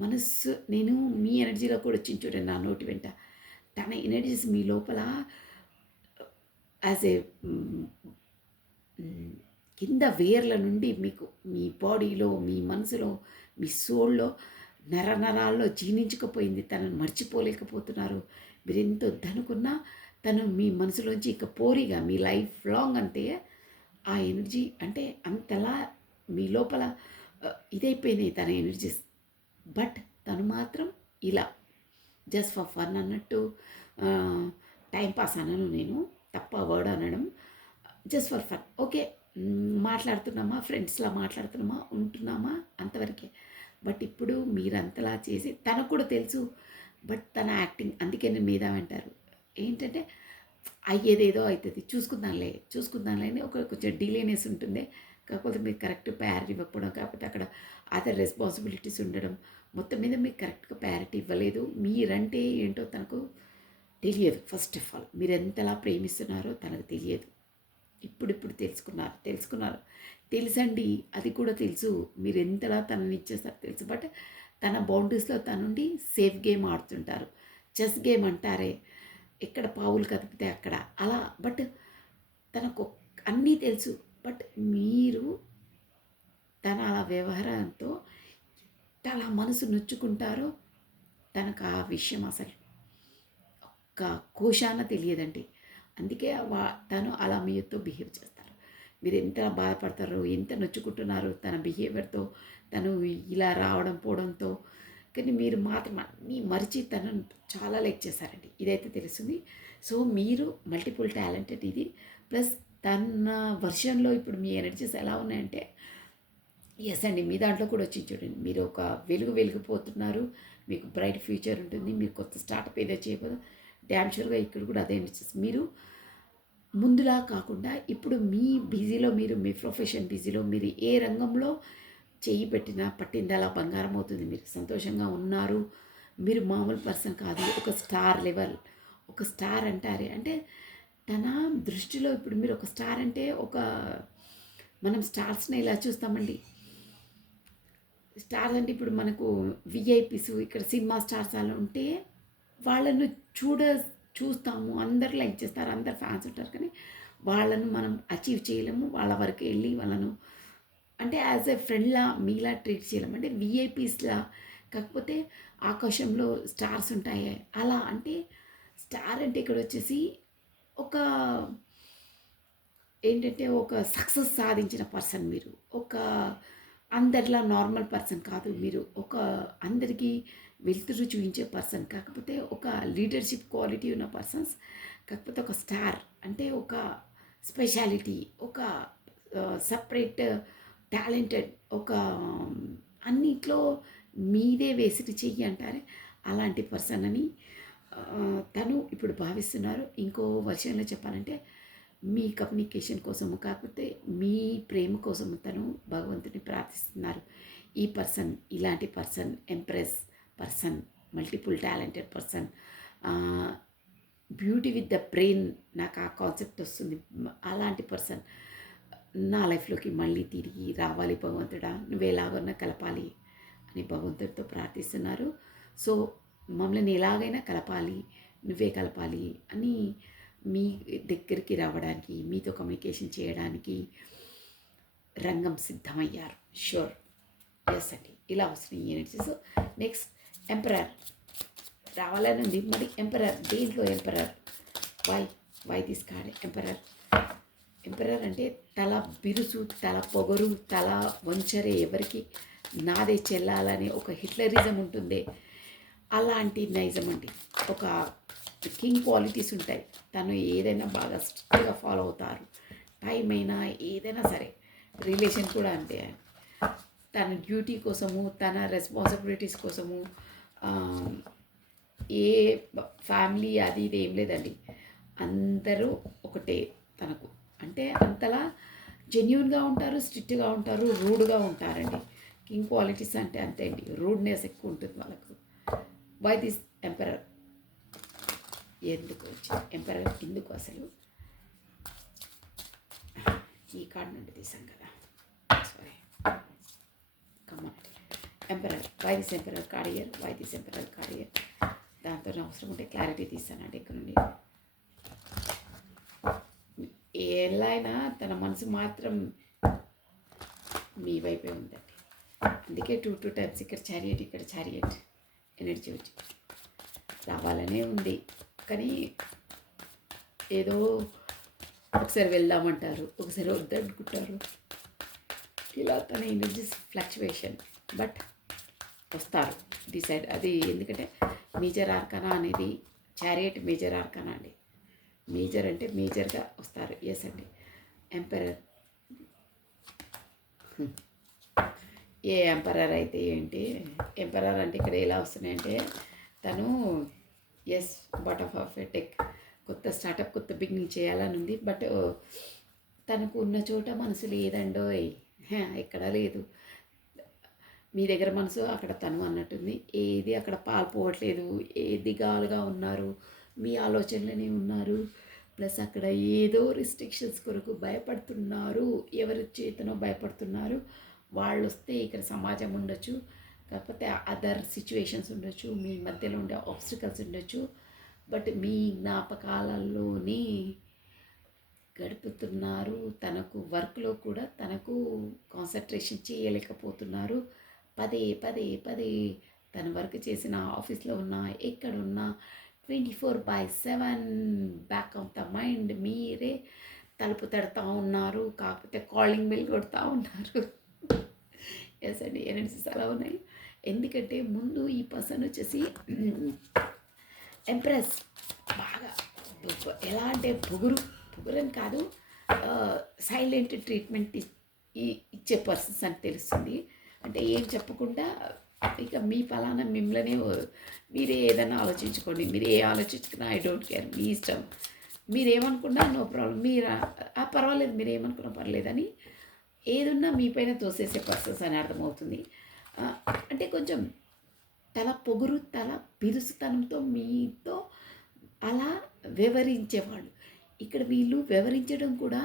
మనస్సు నేను మీ ఎనర్జీలో కూడా వచ్చింది చూడండి నా నోటి వెంట. తన ఎనర్జీస్ మీ లోపల యాజ్ ఏ కింద వేర్ల నుండి మీకు మీ బాడీలో, మీ మనసులో, మీ సోల్లో, నరాల్లో జీర్ణించకపోయింది. తనను మర్చిపోలేకపోతున్నారు. మీరు ఎంత వద్దనుకున్నా తను మీ మనసులోంచి ఇక పోరిగా మీ లైఫ్ లాంగ్ అంతే ఆ ఎనర్జీ అంటే అంతలా మీ లోపల ఇదైపోయినాయి తన ఎనర్జీస్. బట్ తను మాత్రం ఇలా జస్ట్ ఫర్ ఫన్ అన్నట్టు టైం పాస్ అనను నేను, తప్ప వర్డ్ అనడం. జస్ట్ ఫర్ ఫన్, ఓకే మాట్లాడుతున్నామా, ఫ్రెండ్స్లా మాట్లాడుతున్నామా, ఉంటున్నామా, అంతవరకే. బట్ ఇప్పుడు మీరంతలా చేసి తనకు కూడా తెలుసు. బట్ తన యాక్టింగ్, అందుకే నేను మీద అంటారు ఏంటంటే అయ్యేదేదో అవుతుంది, చూసుకుందాంలే అని కొంచెం డిలేనెస్ ఉంటుంది. కాకపోతే మీరు కరెక్ట్ ప్రయారిటీ ఇవ్వకపోవడం, కాకపోతే అక్కడ అదర్ రెస్పాన్సిబిలిటీస్ ఉండడం, మొత్తం మీద మీకు కరెక్ట్గా ప్రయారిటీ ఇవ్వలేదు. మీరంటే ఏంటో తనకు తెలియదు. ఫస్ట్ ఆఫ్ ఆల్ మీరు ఎంతలా ప్రేమిస్తున్నారో తనకు తెలియదు. ఇప్పుడు తెలుసుకున్నారు. తెలుసండి, అది కూడా తెలుసు. మీరు ఎంతలా తనని ఇచ్చేస్తారో తెలుసు. బట్ తన బౌండరీస్లో తనుండి సేఫ్ గేమ్ ఆడుతుంటారు. చెస్ గేమ్ అంటారే, ఎక్కడ పావులు కదిపితే అక్కడ అలా. బట్ తనకు అన్నీ తెలుసు. బట్ మీరు తన అలా వ్యవహారంతో చాలా మనసు నొచ్చుకుంటారో తనకు ఆ విషయం అసలు ఒక్క కోశాన తెలియదండి. అందుకే తను అలా మీతో బిహేవ్ చేస్తారు. మీరు ఎంత బాధపడతారో, ఎంత నొచ్చుకుంటున్నారో తన బిహేవియర్తో, తను ఇలా రావడం పోవడంతో. కానీ మీరు మాత్రం అన్నీ మరిచి తనను చాలా లైక్ చేశారండి, ఇదైతే తెలుస్తుంది. సో మీరు మల్టిపుల్ టాలెంటెడ్ ఇది. ప్లస్ తన వర్షన్లో ఇప్పుడు మీ ఎనర్జీస్ ఎలా ఉన్నాయంటే, ఎస్ అండి, మీ దాంట్లో కూడా వచ్చి చూడండి. మీరు ఒక వెలిగిపోతున్నారు, మీకు బ్రైట్ ఫ్యూచర్ ఉంటుంది, మీరు కొత్త స్టార్టప్ ఏదో చేయబోదు. డ్యామ్ షూర్గా ఇక్కడ కూడా అదే అనిపిస్తుంది. మీరు ముందులా కాకుండా ఇప్పుడు మీ బిజీలో, మీరు మీ ప్రొఫెషన్ బిజీలో, మీరు ఏ రంగంలో చెయ్యి పెట్టినా పట్టిందలా బంగారం అవుతుంది. మీరు సంతోషంగా ఉన్నారు. మీరు మామూలు పర్సన్ కాదు, ఒక స్టార్ లెవెల్. ఒక స్టార్ అంటారే అంటే తన దృష్టిలో ఇప్పుడు మీరు ఒక స్టార్ అంటే మనం స్టార్స్ని ఇలా చూస్తామండి. స్టార్స్ అంటే ఇప్పుడు మనకు విఐపీస్, ఇక్కడ సినిమా స్టార్స్ అలా ఉంటే వాళ్ళను చూస్తాము, అందరు లైక్ చేస్తారు, అందరు ఫ్యాన్స్ ఉంటారు. కానీ వాళ్ళను మనం అచీవ్ చేయలేము. వాళ్ళ వరకు వెళ్ళి వాళ్ళను అంటే యాజ్ ఎ ఫ్రెండ్లా మీలా ట్రీట్ చేయలేము. అంటే విఐపీస్లా. కాకపోతే ఆకాశంలో స్టార్స్ ఉంటాయి అలా. అంటే స్టార్ అంటే ఇక్కడ వచ్చేసి ఒక ఏంటంటే ఒక సక్సెస్ సాధించిన పర్సన్ మీరు. ఒక అందరిలా నార్మల్ పర్సన్ కాదు మీరు. ఒక అందరికీ వెలుతురు చూపించే పర్సన్, కాకపోతే ఒక లీడర్షిప్ క్వాలిటీ ఉన్న పర్సన్స్. కాకపోతే ఒక స్టార్ అంటే ఒక స్పెషాలిటీ, ఒక సపరేట్ టాలెంటెడ్, ఒక అన్నిట్లో మీదే వేసిటి చెయ్యి అంటారే అలాంటి పర్సన్ అని తను ఇప్పుడు భావిస్తున్నారు. ఇంకో వర్షన్లో చెప్పాలంటే మీ కమ్యూనికేషన్ కోసము, కాకపోతే మీ ప్రేమ కోసము తను భగవంతుని ప్రార్థిస్తున్నారు. ఈ పర్సన్ ఇలాంటి person, empress person, multiple talented person, beauty with the brain, నాకు ఆ కాన్సెప్ట్ వస్తుంది. అలాంటి పర్సన్ నా లైఫ్లోకి మళ్ళీ తిరిగి రావాలి భగవంతుడా, నువ్వేలాగన్నా కలపాలి అని భగవంతుడితో ప్రార్థిస్తున్నారు. సో మమ్మల్ని ఎలాగైనా కలపాలి, నువ్వే కలపాలి అని మీ దగ్గరికి రావడానికి, మీతో కమ్యూనికేషన్ చేయడానికి రంగం సిద్ధమయ్యారు. షూర్, ఎస్ అండి, ఇలా వస్తున్నాయి ఎనర్జీస్. నెక్స్ట్ ఎంపరర్ రావాలని ఉంది. మరి ఎంపరర్ దేంట్లో emperor? Why this card emperor? Emperor అంటే తల బిరుసు, తల పొగరు, తల వంచరే, ఎవరికి నాదే చెల్లాలనే ఒక హిట్లరిజం ఉంటుంది. అలాంటి నైజం అండి. ఒక కింగ్ క్వాలిటీస్ ఉంటాయి. తను ఏదైనా బాగా స్ట్రిక్ట్గా ఫాలో అవుతారు. టైం అయినా ఏదైనా సరే. రిలేషన్ కూడా అంతే. తన డ్యూటీ కోసము, తన రెస్పాన్సిబిలిటీస్ కోసము ఏ ఫ్యామిలీ అది ఇది ఏం లేదండి. అందరూ ఒకటే తనకు. అంటే అంతలా జెన్యూన్గా ఉంటారు, స్ట్రిక్ట్గా ఉంటారు, రూడ్గా ఉంటారండి. కింగ్ క్వాలిటీస్ అంటే అంతే అండి, రూడ్నెస్ ఎక్కువ ఉంటుంది వాళ్ళకు. Why this emperor? ఎందుకు వచ్చింది ఎంపరర్? ఎందుకు అసలు? ఈ కార్డ్ నుండి తీసాం కదా, sorry. Come on emperor, why this emperor card here? Why this emperor card here? దాంతో అవసరం ఉంటే క్లారిటీ తీస్తానండి ఇక్కడ నుండి. ఎలా అయినా తన మనసు మాత్రం మీ వైపే ఉందండి. అందుకే టూ టైమ్స్ ఇక్కడ చారియట్, ఇక్కడ చారియట్ ఎనర్జీ వచ్చి రావాలనే ఉంది. కానీ ఏదో ఒకసారి వెళ్దామంటారు, ఒకసారి వద్దనుకుంటారు. ఇలా తన ఎనర్జీస్ ఫ్లక్చువేషన్. బట్ వస్తారు డిసైడ్. అది ఎందుకంటే మేజర్ ఆర్కానా అనేది చారియట్ మేజర్ ఆర్కానా అండి. మేజర్ అంటే మేజర్గా వస్తారు. ఎస్ అండి. ఎంపరర్. ఏ ఎంపరర్ అయితే ఏంటి, ఎంపరర్ అంటే ఇక్కడ ఎలా వస్తున్నాయంటే తను ace bottom of a deck కొత్త స్టార్టప్ కొత్త బిగినింగ్ చేయాలని ఉంది. బట్ తనకు ఉన్న చోట మనసు లేదండోయ్, ఎక్కడా లేదు. మీ దగ్గర మనసు అక్కడ తను అన్నట్టుంది. ఏది అక్కడ పాల్పోవట్లేదు, ఏది గాలుగా ఉన్నారు, మీ ఆలోచనలోనే ఉన్నారు. ప్లస్ అక్కడ ఏదో రిస్ట్రిక్షన్స్ కొరకు భయపడుతున్నారు. ఎవరి చేతనో భయపడుతున్నారు. వాళ్ళు వస్తే ఇక్కడ సమాజం ఉండొచ్చు, కాకపోతే అదర్ సిచ్యువేషన్స్ ఉండొచ్చు, మీ మధ్యలో ఉండే ఆబ్స్టికల్స్ ఉండొచ్చు. బట్ మీ జ్ఞాపకాలలోని గడుపుతున్నారు. తనకు వర్క్లో కూడా తనకు కాన్సన్ట్రేషన్ చేయలేకపోతున్నారు. పదే పదే పదే తను వర్క్ చేసిన ఆఫీస్లో ఉన్నా ఎక్కడున్నా 24/7 బ్యాక్ ఆఫ్ ద మైండ్ మీరే తలుపు తడుతూ ఉన్నారు. కాకపోతే కాలింగ్ బెల్ కొడుతూ ఉన్నారు. ఎస్ అండి, ఎనర్జీస్ అలా ఉన్నాయి. ఎందుకంటే ముందు ఈ పర్సన్ వచ్చేసి ఎంప్రెస్ బాగా ఎలా అంటే పొగురని కాదు, సైలెంట్ ట్రీట్మెంట్ ఇచ్చే పర్సన్స్ అని తెలుస్తుంది. అంటే ఏం చెప్పకుండా ఇక మీ ఫలానా మిమ్మల్ని మీరే ఏదైనా ఆలోచించుకోండి, మీరు ఏ ఆలోచించుకున్నా ఐ డోంట్ కేర్, మీ ఇష్టం, మీరేమనుకున్నా నో ప్రాబ్లం, మీరు పర్వాలేదు, మీరు ఏమనుకున్నా పర్లేదని ఏదున్నా మీ పైన తోసేసే పర్సన్స్ అని అర్థమవుతుంది. అంటే కొంచెం తల పొగురు తల బిరుసుతనంతో మీతో అలా వివరించేవాళ్ళు. ఇక్కడ వీళ్ళు వివరించడం కూడా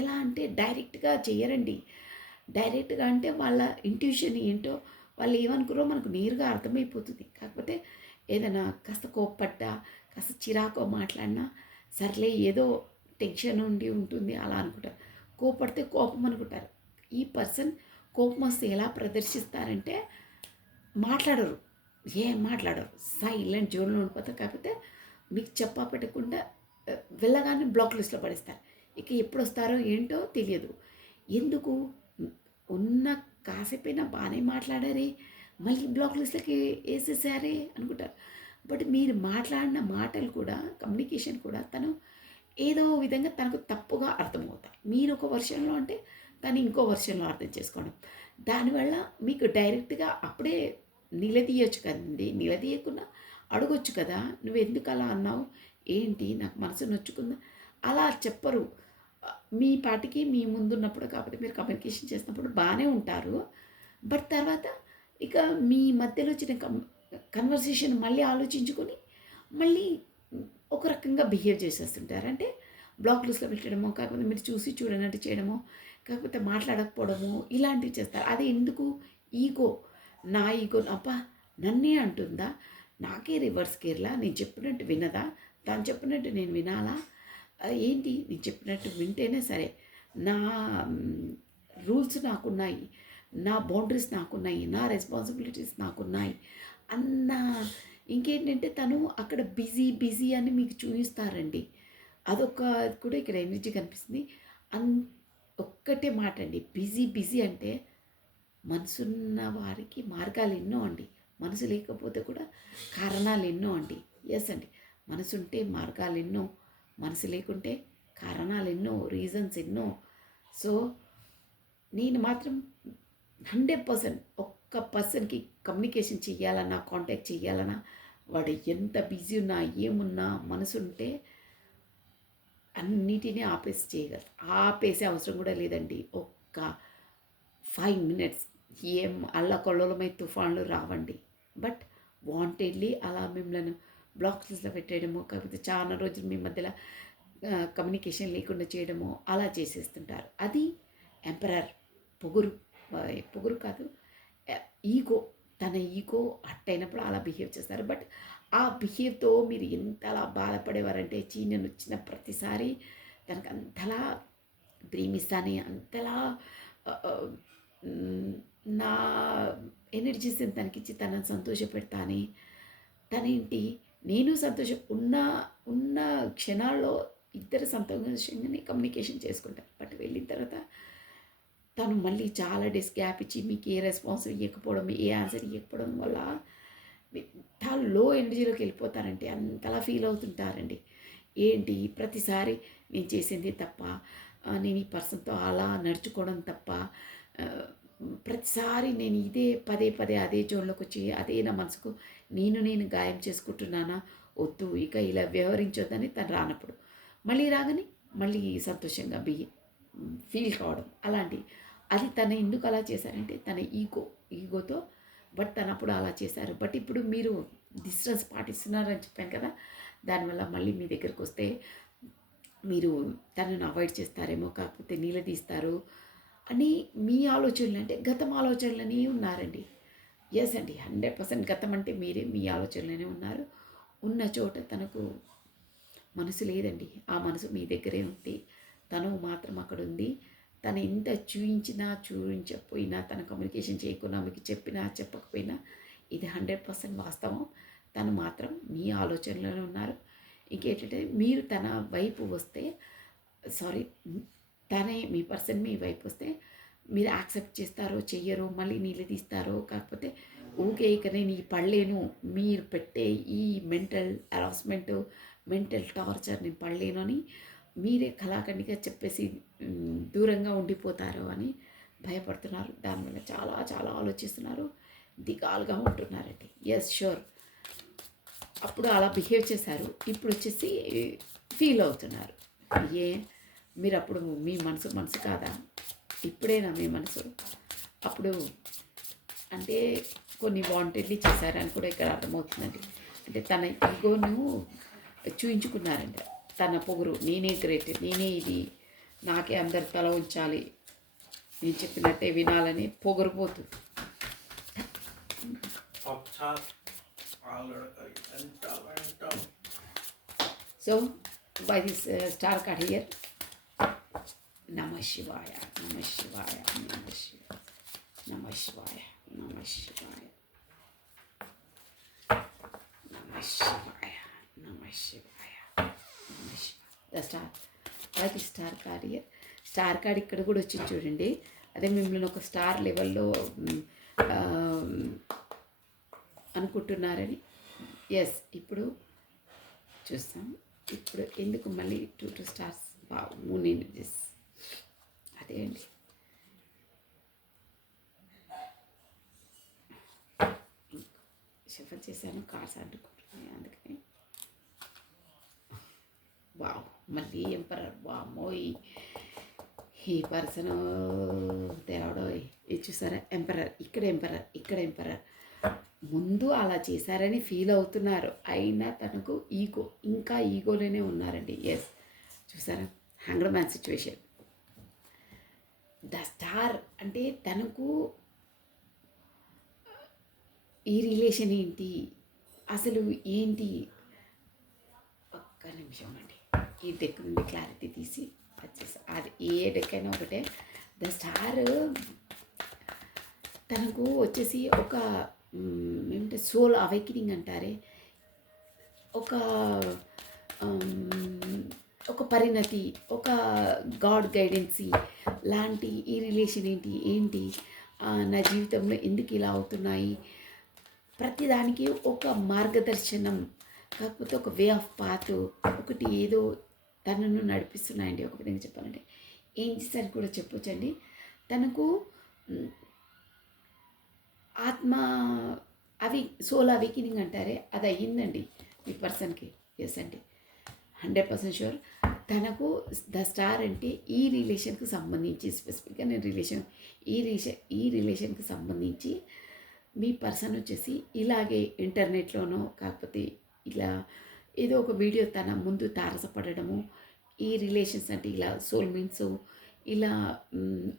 ఎలా అంటే డైరెక్ట్గా చేయరండి. డైరెక్ట్గా అంటే వాళ్ళ ఇంట్యూషన్ ఏంటో, వాళ్ళు ఏమనుకున్నారో మనకు నేరుగా అర్థమైపోతుంది. కాకపోతే ఏదైనా కాస్త కోప్పడ్డా, కాస్త చిరాకో మాట్లాడినా సర్లే ఏదో టెన్షన్ ఉండి ఉంటుంది అలా అనుకుంటారు. కోపడితే కోపం అనుకుంటారు. ఈ పర్సన్ కోపం వస్తే ఎలా ప్రదర్శిస్తారంటే మాట్లాడరు, ఏం మాట్లాడరు, సైలెంట్ జోన్లో ఉండిపోతారు. కాకపోతే మీకు చెప్పా పెట్టకుండా వెళ్ళగానే బ్లాక్ లిస్ట్లో పడేస్తారు. ఇక ఎప్పుడు వస్తారో ఏంటో తెలియదు. ఎందుకు ఉన్న కాసేపైనా బాగానే మాట్లాడారే, మళ్ళీ బ్లాక్ లిస్ట్లకి వేసేసారే అనుకుంటారు. బట్ మీరు మాట్లాడిన మాటలు కూడా, కమ్యూనికేషన్ కూడా తను ఏదో విధంగా తనకు తప్పుగా అర్థమవుతాయి. మీరు ఒక వర్షన్లో అంటే తను ఇంకో వర్షన్లో అర్థం చేసుకోవడం. దానివల్ల మీకు డైరెక్ట్గా అప్పుడే నిలదీయొచ్చు కదండి. నిలదీయకుండా అడగొచ్చు కదా, నువ్వెందుకు అలా అన్నావు, ఏంటి, నాకు మనసు నొచ్చుకుందా, అలా చెప్పరు. మీ పాటికి మీ ముందున్నప్పుడు కాకపోతే మీరు కమ్యూనికేషన్ చేసినప్పుడు బాగానే ఉంటారు. బట్ తర్వాత ఇక మీ మధ్యలో వచ్చిన కన్వర్సేషన్ మళ్ళీ ఆలోచించుకొని మళ్ళీ ఒక రకంగా బిహేవ్ చేసేస్తుంటారు. అంటే బ్లాక్ లిస్ట్లో పెట్టడమో, కాకపోతే మీరు చూసి చూడనట్టు చేయడమో, కాకపోతే మాట్లాడకపోవడము, ఇలాంటివి చేస్తారు. అది ఎందుకు, ఈగో, నా ఈగో అబ్బా నన్నే అంటుందా, నాకే రివర్స్ కేర్లా, నేను చెప్పినట్టు వినదా, తను చెప్పినట్టు నేను వినాలా, ఏంటి నేను చెప్పినట్టు వింటేనే సరే, నా రూల్స్ నాకున్నాయి, నా బౌండరీస్ నాకున్నాయి, నా రెస్పాన్సిబిలిటీస్ నాకున్నాయి అన్న. ఇంకేంటంటే తను అక్కడ బిజీ బిజీ అని మీకు చూపిస్తారండి. అదొక కూడా ఇక్కడ ఎనర్జీ కనిపిస్తుంది. ఒక్కటే మాట అండి, బిజీ బిజీ అంటే మనసున్న వారికి మార్గాలు ఎన్నో అండి, మనసు లేకపోతే కూడా కారణాలు ఎన్నో అండి. ఎస్ అండి, మనసుంటే మార్గాలు ఎన్నో, మనసు లేకుంటే కారణాలు ఎన్నో, రీజన్స్ ఎన్నో. సో నేను మాత్రం 100% ఒక్క పర్సన్కి కమ్యూనికేషన్ చెయ్యాలన్నా, కాంటాక్ట్ చెయ్యాలన్నా, వాడు ఎంత బిజీ ఉన్నా ఏమున్నా మనసుంటే అన్నిటినీ ఆపేసి చేయగలరు. ఆపేసే అవసరం కూడా లేదండి. ఒక్క 5 minutes ఏం అల్లకొల్లలమై తుఫాన్లు రావండి. బట్ వాంటెడ్లీ అలా మిమ్మల్ని బ్లాక్ లిస్ట్లో పెట్టేయడమో, కాకపోతే చాలా రోజులు మీ మధ్యలో కమ్యూనికేషన్ లేకుండా చేయడమో అలా చేసేస్తుంటారు. అది ఎంపరర్ పొగురు. పొగురు కాదు, ఈగో. తన ఈగో అట్టయినప్పుడు అలా బిహేవ్ చేస్తారు. బట్ ఆ బిహేవ్తో మీరు ఎంతలా బాధపడేవారంటే, నేను వచ్చిన ప్రతిసారి తనకు అంతలా ప్రేమిస్తానే, అంతలా నా ఎనర్జీస్ని తనకిచ్చి తనని సంతోషపెడతానే, తనేంటి నేను సంతోషం ఉన్న క్షణాల్లో ఇద్దరు సంతోషంగానే కమ్యూనికేషన్ చేసుకుంటారు. బట్ వెళ్ళిన తర్వాత తను మళ్ళీ చాలా డేస్ గ్యాప్ ఇచ్చి మీకు ఏ రెస్పాన్స్ ఇవ్వకపోవడం, ఏ ఆన్సర్ ఇవ్వకపోవడం వల్ల ఎంత లో ఎనర్జీలోకి వెళ్ళిపోతారంటే అంతలా ఫీల్ అవుతుంటారండి. ఏంటి ప్రతిసారి నేను చేసింది తప్ప, నేను ఈ పర్సన్‌తో అలా నడుచుకోవడం తప్ప, ప్రతిసారి నేను ఇదే పదే పదే అదే జోన్‌లోకొచ్చి అదే నా మనసుకు నేను గాయం చేసుకుంటున్నానా? వద్దు ఇక ఇలా వ్యవహరించొద్దని తను రానప్పుడు. మళ్ళీ రాగానే మళ్ళీ సంతోషంగా ఫీల్ కావడం అలాంటివి. అది తను ఎందుకు అలా చేశారంటే తన ఈగోతో బట్ తనప్పుడు అలా చేశారు. బట్ ఇప్పుడు మీరు డిస్టెన్స్ పాటిస్తున్నారని చెప్పాను కదా! దానివల్ల మళ్ళీ మీ దగ్గరకొస్తే మీరు తనని అవాయిడ్ చేస్తారేమో, కాకపోతే నిలదీస్తారు అని మీ ఆలోచనలు, అంటే గతం ఆలోచనలనే ఉన్నారండి. యెస్ అండి. 100% గతం అంటే మీరే, మీ ఆలోచనలోనే ఉన్నారు. ఉన్న చోట తనకు మనసు లేదండి. ఆ మనసు మీ దగ్గరే ఉంది. తను మాత్రం అక్కడుంది. తను ఎంత చూయించకపోయినా, తను కమ్యూనికేషన్ చేయకున్నా, మీకు చెప్పినా, చెప్పకపోయినా ఇది 100% వాస్తవం. తను మాత్రం మీ ఆలోచనలోనే ఉన్నారు. ఇంకేంటంటే మీరు తన వైపు వస్తే, సారీ, మీ పర్సన్ మీ వైపు వస్తే మీరు యాక్సెప్ట్ చేస్తారో చెయ్యరో, మళ్ళీ నిలదీస్తారో, కాకపోతే ఊకే ఇక నేను ఈ పడలేను, మీరు పెట్టే ఈ మెంటల్ హరాస్మెంట్, మెంటల్ టార్చర్ నేను పడలేను అని మీరే కళాఖండిగా చెప్పేసి దూరంగా ఉండిపోతారో అని భయపడుతున్నారు. దానివల్ల చాలా చాలా ఆలోచిస్తున్నారు, దిగాలుగా ఉంటున్నారండి. Yes sure. అప్పుడు అలా బిహేవ్ చేశారు, ఇప్పుడు వచ్చేసి ఫీల్ అవుతున్నారు. ఏ మీరు అప్పుడు మీ మనసు కాదా? ఇప్పుడేనా మీ మనసు? అప్పుడు అంటే కొన్ని వాంటెడ్లీ చేశారని కూడా ఇక్కడ అర్థమవుతుందండి. అంటే తన ఈగోను చూయించుకున్నారంట. తన పొగురు, నేనే గ్రేట్, నేనే ఇది, నాకే అందరు తల ఉంచాలి, నేను చెప్పినట్టే వినాలని పొగరుపోతూ. So by this star card here, Namah శివాయ, నమ శివాయ, నమ శివాయ, నమ శివాయ, నమ శివాయ, నమ శివాయ, నమ శివాయ, నమ శివాయ. ద స్టార్, అది star card here. Star card ఇక్కడ కూడా వచ్చింది చూడండి. అదే మిమ్మల్ని ఒక స్టార్ లెవెల్లో అనుకుంటున్నారని. ఎస్, ఇప్పుడు చూస్తాం. ఇప్పుడు ఎందుకు మళ్ళీ 2 స్టార్స్? నేను దిస్ అదే అండి. షఫల్ చేశాను, కార్డ్స్ అంటుకుంటున్నాయి, అందుకని వావ్. మళ్ళీ ఎంపరర్. వామ్మోయ్, ఈ పర్సన్ దేవుడో, ఇది చూసారా? ఎంపరర్, ఇక్కడ ఎంపరర్. ముందు అలా చేశారని ఫీల్ అవుతున్నారు, అయినా తనకు ఈగో, ఇంకా ఈగోలోనే ఉన్నారండి. ఎస్, చూసారా? Hanged man situation. The star అంటే తనకు ఈ రిలేషన్ ఏంటి, అసలు ఏంటి? ఒక్క నిమిషం అండి, ఈ డెక్ నుండి క్లారిటీ తీసి వచ్చేసి, అది ఏ డెక్ అయినా ఒకటే. ద స్టార్ తనకు వచ్చేసి ఒక ఏమంటే సోల్ అవేకనింగ్ అంటారే, ఒక ఒక పరిణతి, ఒక గాడ్ గైడెన్సీ లాంటి ఈ రిలేషన్ ఏంటి నా జీవితంలో ఎందుకు ఇలా అవుతున్నాయి, ప్రతిదానికి ఒక మార్గదర్శనం, కాకపోతే ఒక వే ఆఫ్ పాత్ ఒకటి ఏదో తనను నడిపిస్తున్నాయండి. ఒక విధంగా చెప్పాలంటే ఏంజెస్ అని కూడా చెప్పొచ్చండి. తనకు ఆత్మ సోల్ అవేకనింగ్ అంటారే, అది అయ్యిందండి ఈ పర్సన్కి. ఎస్ అండి, 100% షూర్. తనకు ద స్టార్ అంటే ఈ రిలేషన్కి సంబంధించి, స్పెసిఫిక్గా నేను ఈ రిలేషన్కి సంబంధించి మీ పర్సన్ వచ్చేసి ఇలాగే ఇంటర్నెట్లోనో, కాకపోతే ఇలా ఏదో ఒక వీడియో తన ముందు తారసపడము, ఈ రిలేషన్స్ అంటే ఇలా సోల్మేట్స్ ఇలా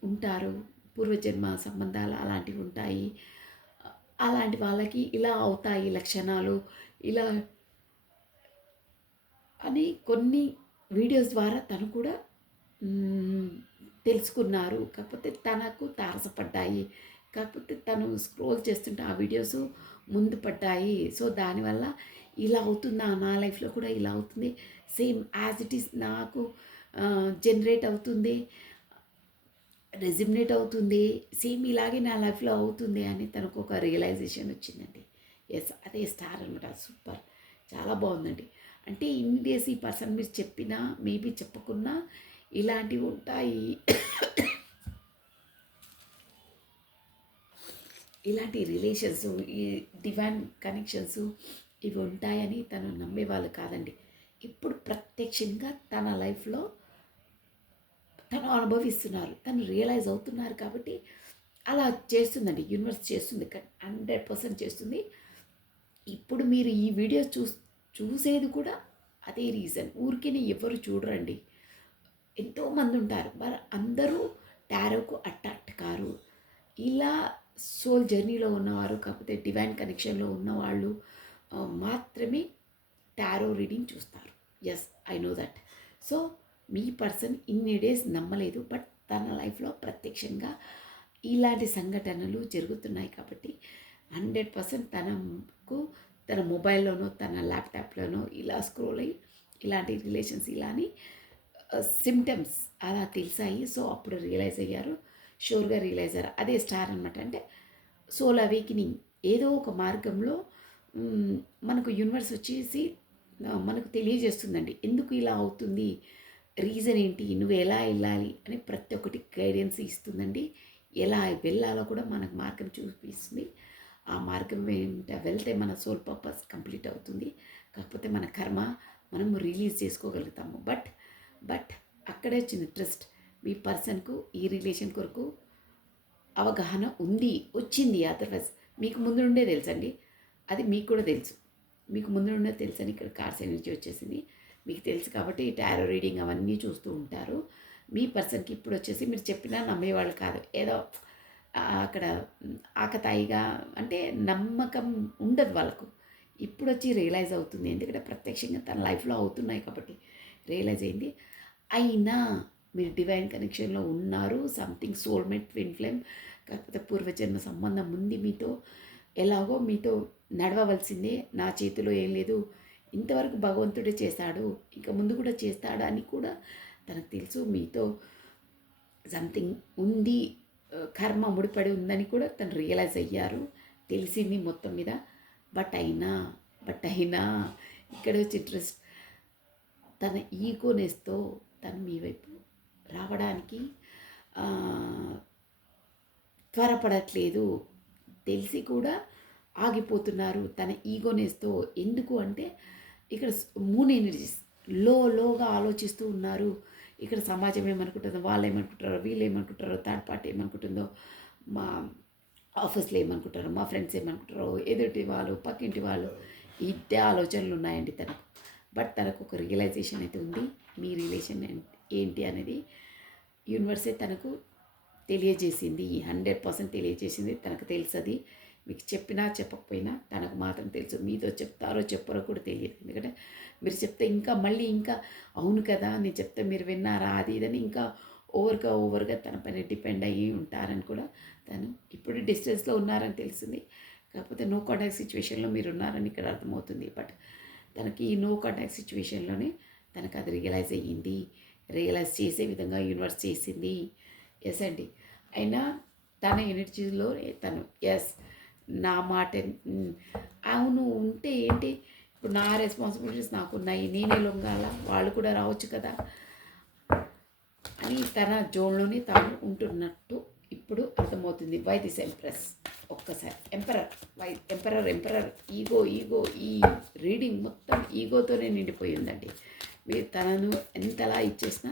ఉంటారు, పూర్వజన్మ సంబంధాలు అలాంటివి ఉంటాయి, అలాంటి వాళ్ళకి ఇలా అవుతాయి లక్షణాలు, ఇలా అని కొన్ని వీడియోస్ ద్వారా తను కూడా తెలుసుకున్నారు. కాకపోతే తనకు తారసపడ్డాయి, కాకపోతే తను స్క్రోల్ చేస్తుంటే ఆ వీడియోస్ ముందు పడ్డాయి. సో దానివల్ల ఇలా అవుతుందా, నా లైఫ్లో కూడా ఇలా అవుతుంది, సేమ్ యాజ్ ఇట్ ఈస్ నాకు జనరేట్ అవుతుంది రెజిమినేట్ అవుతుంది, సేమ్ ఇలాగే నా లైఫ్లో అవుతుంది అని తనకు ఒక రియలైజేషన్ వచ్చిందండి. ఎస్, అదే స్టార్ అనమాట. సూపర్, చాలా బాగుందండి. అంటే ఇన్ని డేస్ ఈ పర్సన్ మీరు చెప్పినా మేబీ చెప్పకున్నా ఇలాంటివి ఉంటాయి, ఇలాంటి రిలేషన్స్, ఈ డివైన్ కనెక్షన్స్ ఇవి ఉంటాయని తను నమ్మేవాళ్ళు కాదండి. ఇప్పుడు ప్రత్యక్షంగా తన లైఫ్లో తను అనుభవిస్తున్నారు, తను రియలైజ్ అవుతున్నారు. కాబట్టి అలా చేస్తుందండి, యూనివర్స్ చేస్తుంది, 100% చేస్తుంది. ఇప్పుడు మీరు ఈ వీడియో చూసేది కూడా అదే రీజన్. ఊరికే ఎవరు చూడరండి, ఎంతోమంది ఉంటారు, మరి అందరూ టారోకు అట్రాక్ట్ కారు. ఇలా సోల్ జర్నీలో ఉన్నవారు, కాకపోతే డివైన్ కనెక్షన్లో ఉన్నవాళ్ళు మాత్రమే టారో రీడింగ్ చూస్తారు. Yes, I know that. So మీ పర్సన్ ఇన్ని డేస్ నమ్మలేదు, బట్ తన లైఫ్లో ప్రత్యక్షంగా ఇలాంటి సంఘటనలు జరుగుతున్నాయి. కాబట్టి 100% తన మొబైల్లోనో తన ల్యాప్టాప్లోనో ఇలా స్క్రోల్ అయ్యి ఇలాంటి రిలేషన్స్ ఇలాని సిమ్టమ్స్ అలా తెలిసాయి. సో అప్పుడు రియలైజ్ అయ్యారు, షూర్గా రియలైజ్ అయ్యారు. అదే స్టార్ అనమాట. అంటే సోల్ అవేకినింగ్ ఏదో ఒక మార్గంలో మనకు యూనివర్స్ వచ్చేసి మనకు తెలియజేస్తుందండి, ఎందుకు ఇలా అవుతుంది, రీజన్ ఏంటి, నువ్వు ఎలా వెళ్ళాలి అని ప్రతి ఒక్కటి గైడెన్స్ ఇస్తుందండి. ఎలా వెళ్ళాలో కూడా మనకు మార్గం చూపిస్తుంది. ఆ మార్గం వెంట వెళ్తే మన సోల్ పర్పస్ కంప్లీట్ అవుతుంది. కాకపోతే మన కర్మ మనం రిలీజ్ చేసుకోగలుగుతాము. బట్ అక్కడే వచ్చింది ట్రస్ట్. మీ పర్సన్కు ఈ రిలేషన్ కొరకు అవగాహన వచ్చింది. అదర్వైజ్ మీకు ముందు నుండే తెలుసండి, అది మీకు కూడా తెలుసు. మీకు ముందు నుండే తెలుసు అని ఇక్కడ కార్స్ ఎనర్జీ వచ్చేసింది, మీకు తెలుసు. కాబట్టి టారో రీడింగ్ అవన్నీ చూస్తూ ఉంటారు. మీ పర్సన్కి ఇప్పుడు వచ్చేసి మీరు చెప్పినా నమ్మేవాళ్ళు కాదు, ఏదో అక్కడ ఆకతాయిగా, అంటే నమ్మకం ఉండదు వాళ్ళకు. ఇప్పుడు వచ్చి రియలైజ్ అవుతుంది, ఎందుకంటే ప్రత్యక్షంగా తన లైఫ్లో అవుతున్నాయి కాబట్టి రియలైజ్ అయింది. అయినా మీరు డివైన్ కనెక్షన్లో ఉన్నారు, సంథింగ్ సోల్మేట్, ట్విన్ ఫ్లేమ్, కాకపోతే పూర్వజన్మ సంబంధం ఉంది మీతో. ఎలాగో మీతో నడవవలసిందే, నా చేతిలో ఏం లేదు, ఇంతవరకు భగవంతుడే చేశాడు, ఇంకా ముందు కూడా చేస్తాడా అని కూడా తనకు తెలుసు. మీతో సంథింగ్ ఉంది, కర్మ ముడిపడి ఉందని కూడా తను రియలైజ్ అయ్యారు, తెలిసింది మొత్తం మీద. బట్ అయినా ఇక్కడ వచ్చి ఇంట్రెస్ట్, తన ఈగోనెస్తో తను మీ వైపు రావడానికి త్వరపడట్లేదు, తెలిసి కూడా ఆగిపోతున్నారు తన ఈగోనెస్తో. ఎందుకు అంటే ఇక్కడ మూన్ ఎనర్జీస్ లోగా ఆలోచిస్తూ ఉన్నారు. ఇక్కడ సమాజం ఏమనుకుంటుందో, వాళ్ళు ఏమనుకుంటారో, వీళ్ళు ఏమనుకుంటారో, థర్డ్ పార్టీ ఏమనుకుంటుందో, మా ఆఫీస్లో ఏమనుకుంటారో, మా ఫ్రెండ్స్ ఏమనుకుంటారో, ఎదుటి వాళ్ళు, పక్కింటి వాళ్ళు, ఇదే ఆలోచనలు ఉన్నాయండి తనకు. బట్ తనకు ఒక రియలైజేషన్ అయితే ఉంది, మీ రిలేషన్ ఏంటి అనేది యూనివర్సే తనకు తెలియజేసింది, 100% తెలియజేసింది. తనకు తెలుసది, మీకు చెప్పినా చెప్పకపోయినా తనకు మాత్రం తెలుసు. మీతో చెప్తారో చెప్పరో కూడా తెలియదు, ఎందుకంటే మీరు చెప్తే ఇంకా మళ్ళీ ఇంకా అవును కదా నేను చెప్తే మీరు విన్నారా అది ఇదని ఇంకా ఓవర్గా తన పైన డిపెండ్ అయ్యి ఉంటారని కూడా తను ఇప్పుడు డిస్టెన్స్లో ఉన్నారని తెలిసింది. కాకపోతే నో కాంటాక్ట్ సిచ్యువేషన్లో మీరు ఉన్నారని ఇక్కడ అర్థమవుతుంది. బట్ తనకి ఈ నో కాంటాక్ట్ సిచ్యువేషన్లోనే తనకు అది రియలైజ్ అయ్యింది, రియలైజ్ చేసే విధంగా యూనివర్స్ చేసింది. ఎస్ అండి. అయినా తన ఎనర్జీలో తను ఎస్ నా మాట అవును ఉంటే ఏంటి, ఇప్పుడు నా రెస్పాన్సిబిలిటీస్ నాకున్నాయి, నేనే లొంగాల, వాళ్ళు కూడా రావచ్చు కదా అని తన జోన్లోనే తాను ఉంటున్నట్టు ఇప్పుడు అర్థమవుతుంది. వై దిస్ ఎంప్రెస్, ఒక్కసారి ఎంపరర్ ఈగో ఈ రీడింగ్ మొత్తం ఈగోతోనే నిండిపోయి ఉందండి. మీరు తనను ఎంతలా ఇచ్చేసినా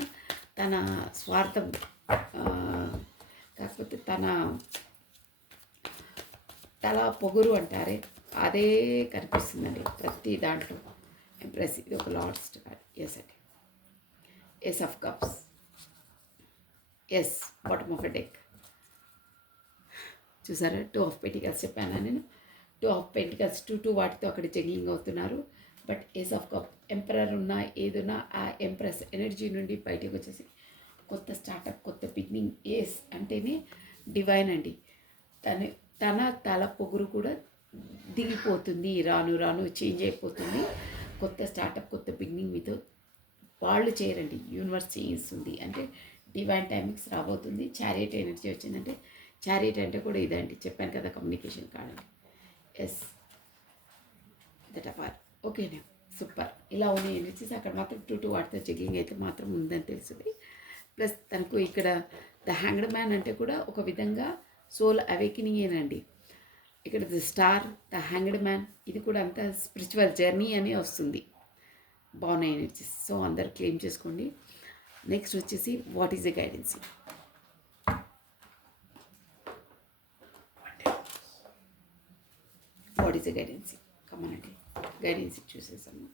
తన స్వార్థం, కాకపోతే తల పొగురు అంటారే అదే కనిపిస్తుందండి ప్రతి దాంట్లో. ఎంప్రెస్ ఇది ఒక లాస్ట్ కార్డ్. ఎస్ అండి, ace of cups, ace bottom of a deck. చూసారా, 2 ఆఫ్ పెంటికల్స్ చెప్పాను నేను. 2 ఆఫ్ పెంటికల్స్ 2 వాటితో అక్కడ జగ్లింగ్ అవుతున్నారు. But ace of cup, emperor ఉన్నా ఏదున్నా ఆ ఎంప్రెస్ ఎనర్జీ నుండి బయటకు వచ్చేసి కొత్త స్టార్టప్, కొత్త బిగినింగ్. ఏస్ అంటేనే డివైన్ అండి. తన తల పొగురు కూడా దిగిపోతుంది, రాను చేంజ్ అయిపోతుంది. కొత్త స్టార్టప్, కొత్త బిగినింగ్ మీతో వాళ్ళు చేయరండి, యూనివర్స్ చేయిస్తుంది. అంటే డివైన్ టైమింగ్స్ రాబోతుంది. చారియట్ ఎనర్జీ వచ్చిందంటే, చారియట్ అంటే కూడా ఇదండి, చెప్పాను కదా కమ్యూనికేషన్ కార్డ్ అండి. ఎస్, దట్ అపార్ ఓకేనా, సూపర్. ఇలా ఉన్న ఎనర్జీస్ అక్కడ మాత్రం టూ వాటితో జగ్లింగ్ అయితే మాత్రం ఉందని తెలుస్తుంది. ప్లస్ తనకు ఇక్కడ ద హ్యాంగ్డ్ మ్యాన్ అంటే కూడా ఒక విధంగా సోల్ అవేకినింగేనండి. ఇక్కడ the star, the hanged man, ఇది కూడా అంత స్పిరిచువల్ జర్నీ అని వస్తుంది. బాగున్నాయి ఎనర్జీస్. సో అందరు క్లెయిమ్ చేసుకోండి. నెక్స్ట్ వచ్చేసి what is the guidance. What is the guidance, కమనండి, గైడెన్స్ చూసేసాము.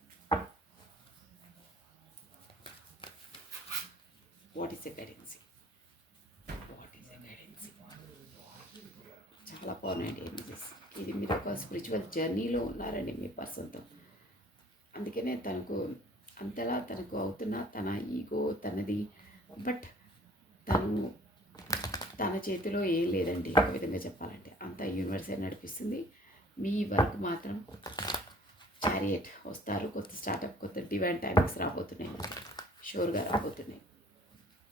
What is the guidance, what is the guidance. చాలా బాగున్నాయండి ఎనర్జీస్. ఇది మీరు ఒక స్పిరిచువల్ జర్నీలో ఉన్నారండి మీ పర్సన్తో. అందుకనే తనకు అంతలా తనకు అవుతున్న తన ఈగో తనది, బట్ తన చేతిలో ఏం లేదండి. ఒక విధంగా చెప్పాలంటే అంత యూనివర్సే నడిపిస్తుంది. మీ వర్క్ మాత్రం చారియట్ వస్తారు. కొత్త స్టార్టప్, కొత్త డివైన్ టైమింగ్స్ రాబోతున్నాయి, షూర్గా రాబోతున్నాయి.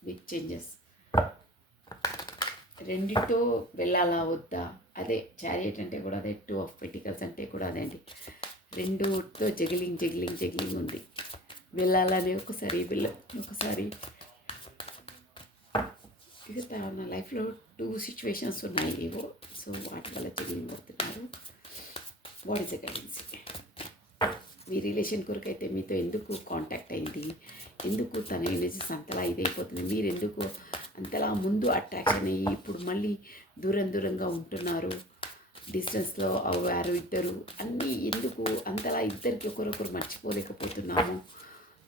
Big changes. రెండితో వెళ్ళాలా వద్దా, అదే చారియట్ అంటే కూడా అదే. 2 ఆఫ్ పెంటికల్స్ అంటే కూడా అదే అండి. రెండుతో జగిలింగ్ ఉంది. వెళ్ళాలని ఒకసారి ఒకసారి ఇక తన లైఫ్లో 2 సిచ్యువేషన్స్ ఉన్నాయి ఏవో. సో వాటి వల్ల జగిలింగ్ అవుతున్నారు. What is the guidance. Me relation కొరకు అయితే మీతో ఎందుకు కాంటాక్ట్ అయింది, ఎందుకు తన ఎనర్జీస్ అంతలా ఇదైపోతుంది, మీరు ఎందుకు అంతలా ముందు అట్రాక్షన్ అయ్యి ఇప్పుడు మళ్ళీ దూరంగా ఉంటున్నారు, డిస్టెన్స్లో అవ్వారు ఇద్దరు, అన్నీ ఎందుకు అంతలా ఇద్దరికి ఒకరొకరు మర్చిపోలేకపోతున్నాము,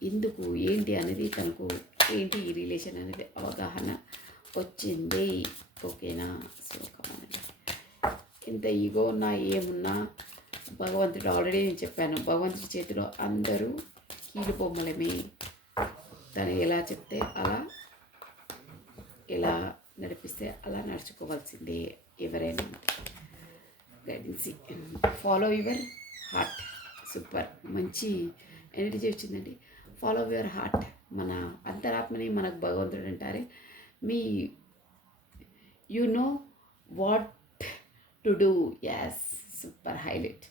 ఎందుకు ఏంటి అనేది తనకు ఏంటి ఈ రిలేషన్ అనేది అవగాహన వచ్చింది. ఓకేనా. సో కమాన్, ఎంత ఈగో ఉన్నా ఏమున్నా భగవంతుడు ఆల్రెడీ నేను చెప్పాను, భగవంతుడి చేతిలో అందరూ కీలు బొమ్మలమే. తను ఎలా చెప్తే అలా, ఎలా నడిపిస్తే అలా నడుచుకోవాల్సిందే ఎవరైనా. Guidance, follow your heart. Super, మంచి ఎనర్జీ వచ్చిందండి. Follow your heart. మన అంతరాత్మని మనకు భగవంతుడు అంటారే. మీ you know what to do. Yes, super, highlight.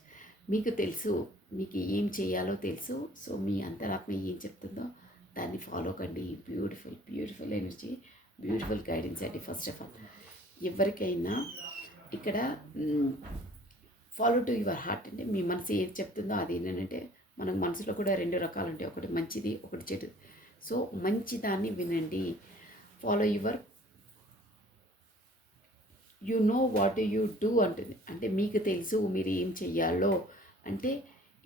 మీకు తెలుసు, మీకు ఏం చేయాలో తెలుసు. సో మీ అంతరాత్మ ఏం చెప్తుందో దాన్ని ఫాలో కండి. బ్యూటిఫుల్ ఎనర్జీ, బ్యూటిఫుల్ గైడెన్స్ అండి. ఫస్ట్ ఆఫ్ ఆల్ ఎవరికైనా ఇక్కడ ఫాలో టు యువర్ హార్ట్ అంటే మీ మనసు ఏది చెప్తుందో అది. ఏంటంటే మనకు మనసులో కూడా 2 రకాలు ఉంటాయి, ఒకటి మంచిది, ఒకటి చెడు. సో మంచి దాన్ని వినండి. Follow your you know what you do అంటుంది. అంటే మీకు తెలుసు మీరు ఏం చెయ్యాలో, అంటే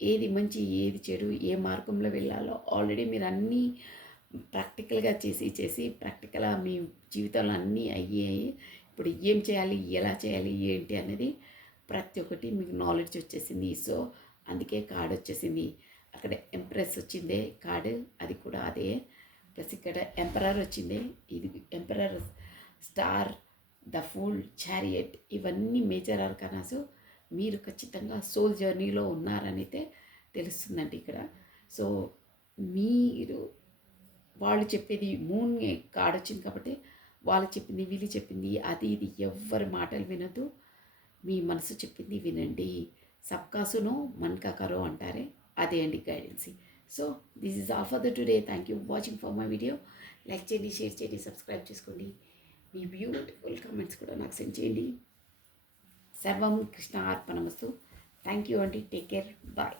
ఏది మంచి ఏది చెడు, ఏ మార్గంలో వెళ్ళాలో ఆల్రెడీ మీరు అన్నీ ప్రాక్టికల్గా చేసి ప్రాక్టికల్గా మీ జీవితంలో అన్నీ అయ్యాయి. ఇప్పుడు ఏం చేయాలి, ఎలా చేయాలి, ఏంటి అనేది ప్రతి ఒక్కటి మీకు నాలెడ్జ్ వచ్చేసింది. సో అందుకే కార్డ్ వచ్చేసింది. అక్కడ ఎంప్రెస్ వచ్చిందే కార్డు, అది కూడా అదే. ప్లస్ ఇక్కడ ఎంపరర్ వచ్చిందే, ఇది emperor, star, the fool, chariot, ఇవన్నీ మేజర్ ఆర్కానాస్. మీరు ఖచ్చితంగా సోల్ జర్నీలో ఉన్నారనైతే తెలుస్తుందండి ఇక్కడ. సో మీరు వాళ్ళు చెప్పేది మూన్ కార్డ్ వచ్చింది కాబట్టి వాళ్ళు చెప్పింది వీళ్ళు చెప్పింది అది ఇది ఎవ్వరి మాటలు వినద్దు. మీ మనసు చెప్పింది వినండి. సబ్కాసునో మన్కా కరో అంటారే, అదే అండి guidance. So this is all for the today. Thank you watching for my video. Like చేయండి, షేర్ చేయండి, సబ్స్క్రైబ్ చేసుకోండి. మీ బ్యూటిఫుల్ కామెంట్స్ కూడా నాకు సెండ్ చేయండి. సర్వం కృష్ణ అర్పణమస్తు. థ్యాంక్ యూ అండి. Take care. బాయ్.